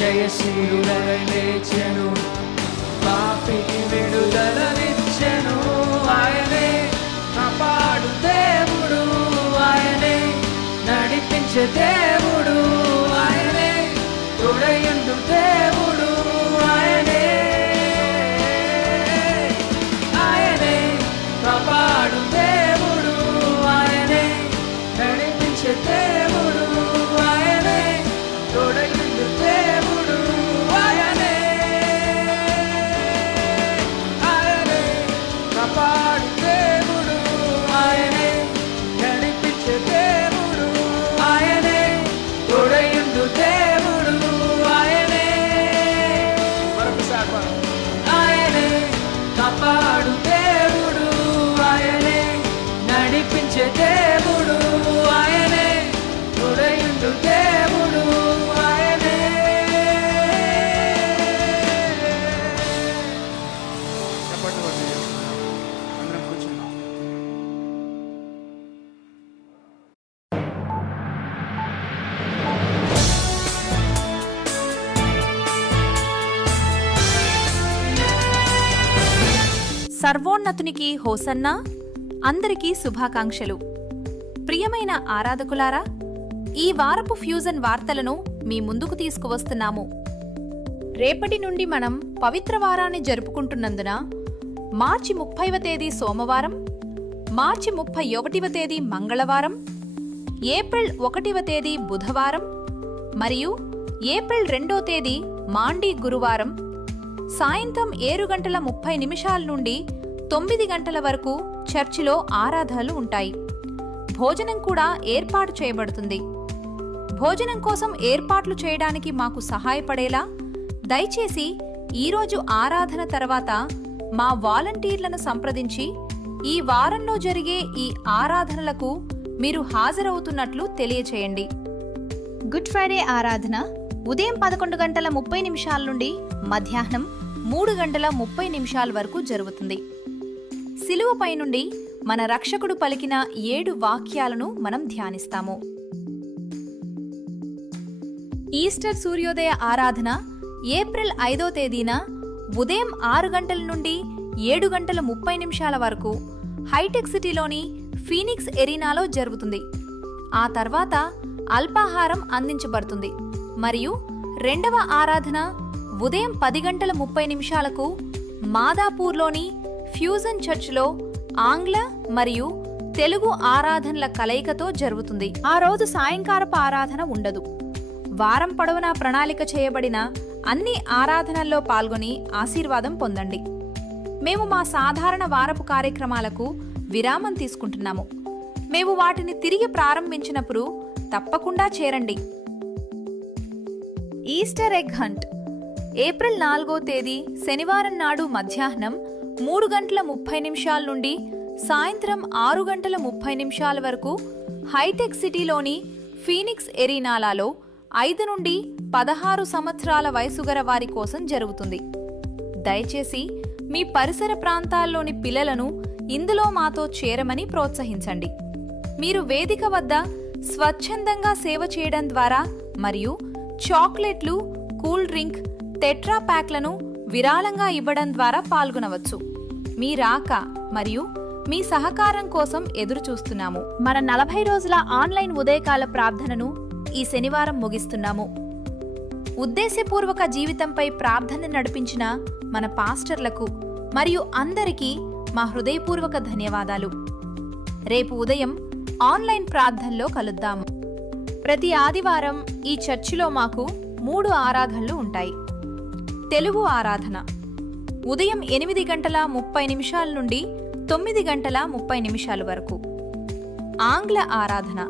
జయశీలుడై లేచెను, పాపికి విడుదలనిచ్చెను. ఆయనే కాపాడు దేవుడు, ఆయనే నడిపించే దేవుడు, ఆయనే తోడయుండు దేవుడు, ఆయనే ఆయనే కాపాడు దేవుడు, ఆయనే నడిపించే దేవుడు, ఆయనే తోడయుండు దేవుడు, ఆయనే ఆయనే కాపాడు దేవుడు, ఆయనే నడిపించే దేవుడు, ఆయనే తోడయుండు దేవుడు, ఆయనే ఆయనే కాపాడు దేవుడు, ఆయనే నడిపించే దేవుడు, ఆయనే తోడయుండు దేవుడు, ఆయనే. చప్పట్లు కొట్టి చేస్తున్నాం. అందరం కూర్చున్నాం. సర్వోన్నతునికి హోసన్నా. అందరికీ శుభాకాంక్షలు. ప్రియమైన ఆరాధకులారా, ఈ వారపు ఫ్యూజన్ వార్తలను మీ ముందుకు తీసుకువస్తున్నాము. రేపటి నుండి మనం పవిత్ర వారాన్ని జరుపుకుంటున్నందున మార్చి 30వ తేదీ సోమవారం, మార్చి 31వ తేదీ మంగళవారం, ఏప్రిల్ 1వ తేదీ బుధవారం మరియు ఏప్రిల్ 2వ తేదీ మాండీ గురువారం సాయంత్రం 7:30 నుండి 9 గంటల వరకు చర్చిలో ఆరాధనలు ఉంటాయి. భోజనం కూడా ఏర్పాటు చేయబడుతుంది. భోజనం కోసం ఏర్పాట్లు చేయడానికి మాకు సహాయపడేలా దయచేసి ఈరోజు ఆరాధన తర్వాత మా వాలంటీర్లను సంప్రదించి ఈ వారంలో జరిగే ఈ ఆరాధనలకు మీరు హాజరవుతున్నట్లు తెలియచేయండి. గుడ్ ఫ్రైడే ఆరాధన ఉదయం 11:30 నుండి మధ్యాహ్నం 3:30 వరకు జరుగుతుంది. సిలువపై నుండి మన రక్షకుడు పలికిన 7 వాక్యాలను మనం ధ్యానిస్తాము. ఈస్టర్ సూర్యోదయ ఆరాధన ఏప్రిల్ 5వ తేదీన ఉదయం 6 గంటల నుండి 7:30 వరకు హైటెక్ సిటీలోని ఫీనిక్స్ ఎరీనాలో జరుగుతుంది. ఆ తర్వాత అల్పాహారం అందించబడుతుంది మరియు రెండవ ఆరాధన ఉదయం 10:30 మాదాపూర్లోని ఫ్యూజన్ చర్చ్లో ఆంగ్ల మరియు తెలుగు ఆరాధనల కలయికతో జరుగుతుంది. ఆ రోజు సాయంకాలపు ఆరాధన ఉండదు. వారం పొడవునా ప్రణాళిక చేయబడిన అన్ని ఆరాధనల్లో పాల్గొని ఆశీర్వాదం పొందండి. మేము మా సాధారణ వారపు కార్యక్రమాలకు విరామం తీసుకుంటున్నాము. మేము వాటిని తిరిగి ప్రారంభించినప్పుడు తప్పకుండా చేరండి. ఈస్టర్ ఎగ్ హంట్ ఏప్రిల్ 4వ తేదీ శనివారం నాడు మధ్యాహ్నం 3:30 నుండి సాయంత్రం 6:30 వరకు హైటెక్ సిటీలోని ఫీనిక్స్ ఎరీనాలలో 5 నుండి 16 సంవత్సరాల వయసుగల వారి కోసం జరుగుతుంది. దయచేసి మీ పరిసర ప్రాంతాల్లోని పిల్లలను ఇందులో మాతో చేరమని ప్రోత్సహించండి. మీరు వేదిక వద్ద స్వచ్ఛందంగా సేవ చేయడం ద్వారా మరియు చాక్లెట్లు, కూల్ డ్రింక్, టెట్రా ప్యాక్లను విరాళంగా ఇవ్వడం ద్వారా పాల్గొనవచ్చు. మీ రాక మరియు మీ సహకారం కోసం ఎదురు చూస్తున్నాము. మన 40 రోజుల ఆన్లైన్ ఉదయకాల ప్రార్థనను ఈ శనివారం ముగిస్తున్నాము. ఉద్దేశపూర్వక జీవితంపై ప్రార్థన నడిపించిన మన పాస్టర్లకు మరియు అందరికీ మా హృదయపూర్వక ధన్యవాదాలు. రేపు ఉదయం ఆన్లైన్ ప్రార్థనలో కలుద్దాము. ప్రతి ఆదివారం ఈ చర్చిలో మాకు 3 ఆరాధనలు ఉంటాయి. తెలుగు ఆరాధన ఉదయం 8:30 నుండి 9:30 వరకు. ఆంగ్ల ఆరాధన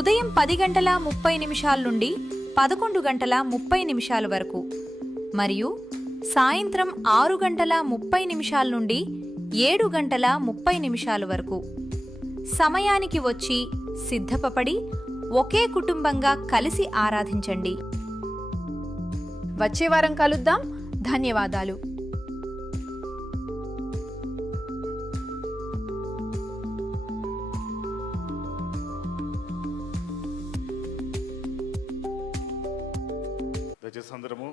ఉదయం 10:30 నుండి 11:30 వరకు మరియు సాయంత్రం 6:30 నుండి 7:30 వరకు. సమయానికి వచ్చి సిద్ధపడి ఒకే కుటుంబంగా కలిసి ఆరాధించండి. వచ్చే వారం కలుద్దాం. ధన్యవాదాలు. దయచేసి అందరము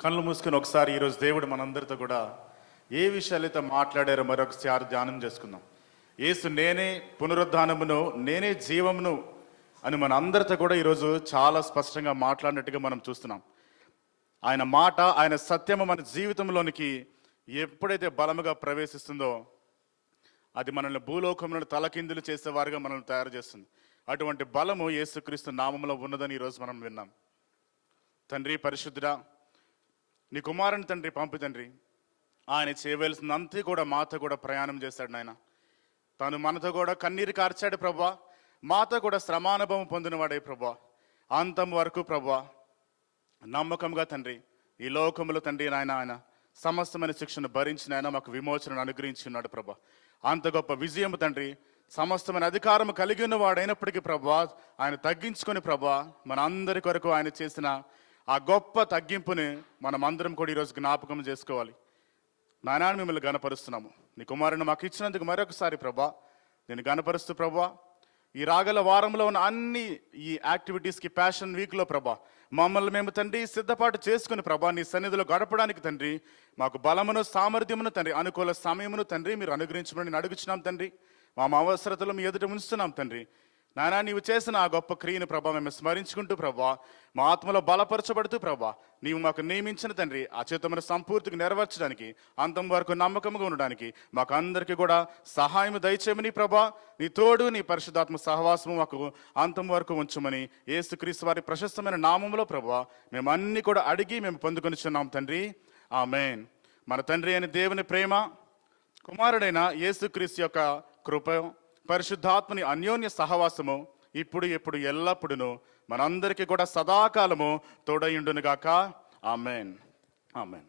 కళ్ళు మూసుకొని ఒకసారి ఈరోజు దేవుడు మనందరితో కూడా ఏ విషయాలైతే మాట్లాడారో మరొకసారి ధ్యానం చేసుకుందాం. యేసు నేనే పునరుద్ధానమును, నేనే జీవమును అని మన అందరితో కూడా ఈరోజు చాలా స్పష్టంగా మాట్లాడినట్టుగా మనం చూస్తున్నాం. ఆయన మాట, ఆయన సత్యము మన జీవితంలోనికి ఎప్పుడైతే బలముగా ప్రవేశిస్తుందో అది మనల్ని భూలోకంలో తలకిందులు చేసేవారుగా మనల్ని తయారు చేస్తుంది. అటువంటి బలము యేసుక్రీస్తు నామములో ఉన్నదని ఈరోజు మనం విన్నాం. తండ్రి పరిశుద్ధుడా, నీ కుమారుని తండ్రి పంపు తండ్రి. ఆయన చేయవలసినంతా కూడా మాతో కూడా ప్రయాణం చేశాడు నాయన. తాను మనతో కూడా కన్నీరు కార్చాడు ప్రభా. మాతో కూడా శ్రమానుభవం పొందినవాడే ప్రభా. అంతం వరకు ప్రభా నమ్మకంగా తండ్రి ఈ లోకంలో తండ్రి నాయన ఆయన సమస్తమైన శిక్షను భరించిన ఆయన మాకు విమోచనను అనుగ్రహించి ఉన్నాడు ప్రభా. అంత గొప్ప విజయం తండ్రి, సమస్తమైన అధికారం కలిగి ఉన్నవాడైనప్పటికీ ప్రభా ఆయన తగ్గించుకొని ప్రభా మన అందరి కొరకు ఆయన చేసిన ఆ గొప్ప తగ్గింపుని మనం అందరం కూడా ఈరోజు జ్ఞాపకం చేసుకోవాలి. నాయన మిమ్మల్ని గణపరుస్తున్నాము. నీ కుమారుని మాకు ఇచ్చినందుకు మరొకసారి ప్రభా నేను గణపరుస్తూ ప్రభా ఈ రాగల వారంలో ఉన్న అన్ని ఈ యాక్టివిటీస్కి ప్యాషన్ వీక్లో ప్రభా మమ్మల్ని మేము తండ్రి సిద్ధపాటు చేసుకుని ప్రభా నీ సన్నిధిలో గడపడానికి తండ్రి మాకు బలమును, సామర్థ్యమును తండ్రి, అనుకూల సమయమును తండ్రి మీరు అనుగ్రహించమని నేను అడుగుచున్నాం తండ్రి. మా అవసరతలు మీ ఎదుట ఉంచుతున్నాం తండ్రి. నాయన నీవు చేసిన ఆ గొప్ప క్రియను ప్రభా మేము స్మరించుకుంటూ ప్రభా మా ఆత్మలో బలపరచబడుతూ ప్రభా నీవు మాకు నియమించిన తండ్రి ఆ చిత్తమును సంపూర్తిగా నెరవేర్చడానికి, అంతం వరకు నమ్మకంగా ఉండడానికి మాకు అందరికీ కూడా సహాయం దయచేయమని ప్రభా నీ తోడు నీ పరిశుద్ధాత్మ సహవాసము మాకు అంతం వరకు ఉంచమని యేసుక్రీస్తు వారి ప్రశస్తమైన నామములో ప్రభా మేము అన్ని కూడా అడిగి మేము పొందుకొనిచున్నాం తండ్రి. ఆమేన్. మన తండ్రి అయిన దేవుని ప్రేమ, కుమారుడైన యేసుక్రీస్తు యొక్క కృప, పరిశుద్ధాత్మని అన్యోన్య సహవాసము ఇప్పుడు ఎప్పుడు ఎల్లప్పుడూ మనందరికీ కూడా సదాకాలము తోడయుండునుగాక. ఆమేన్. ఆమేన్.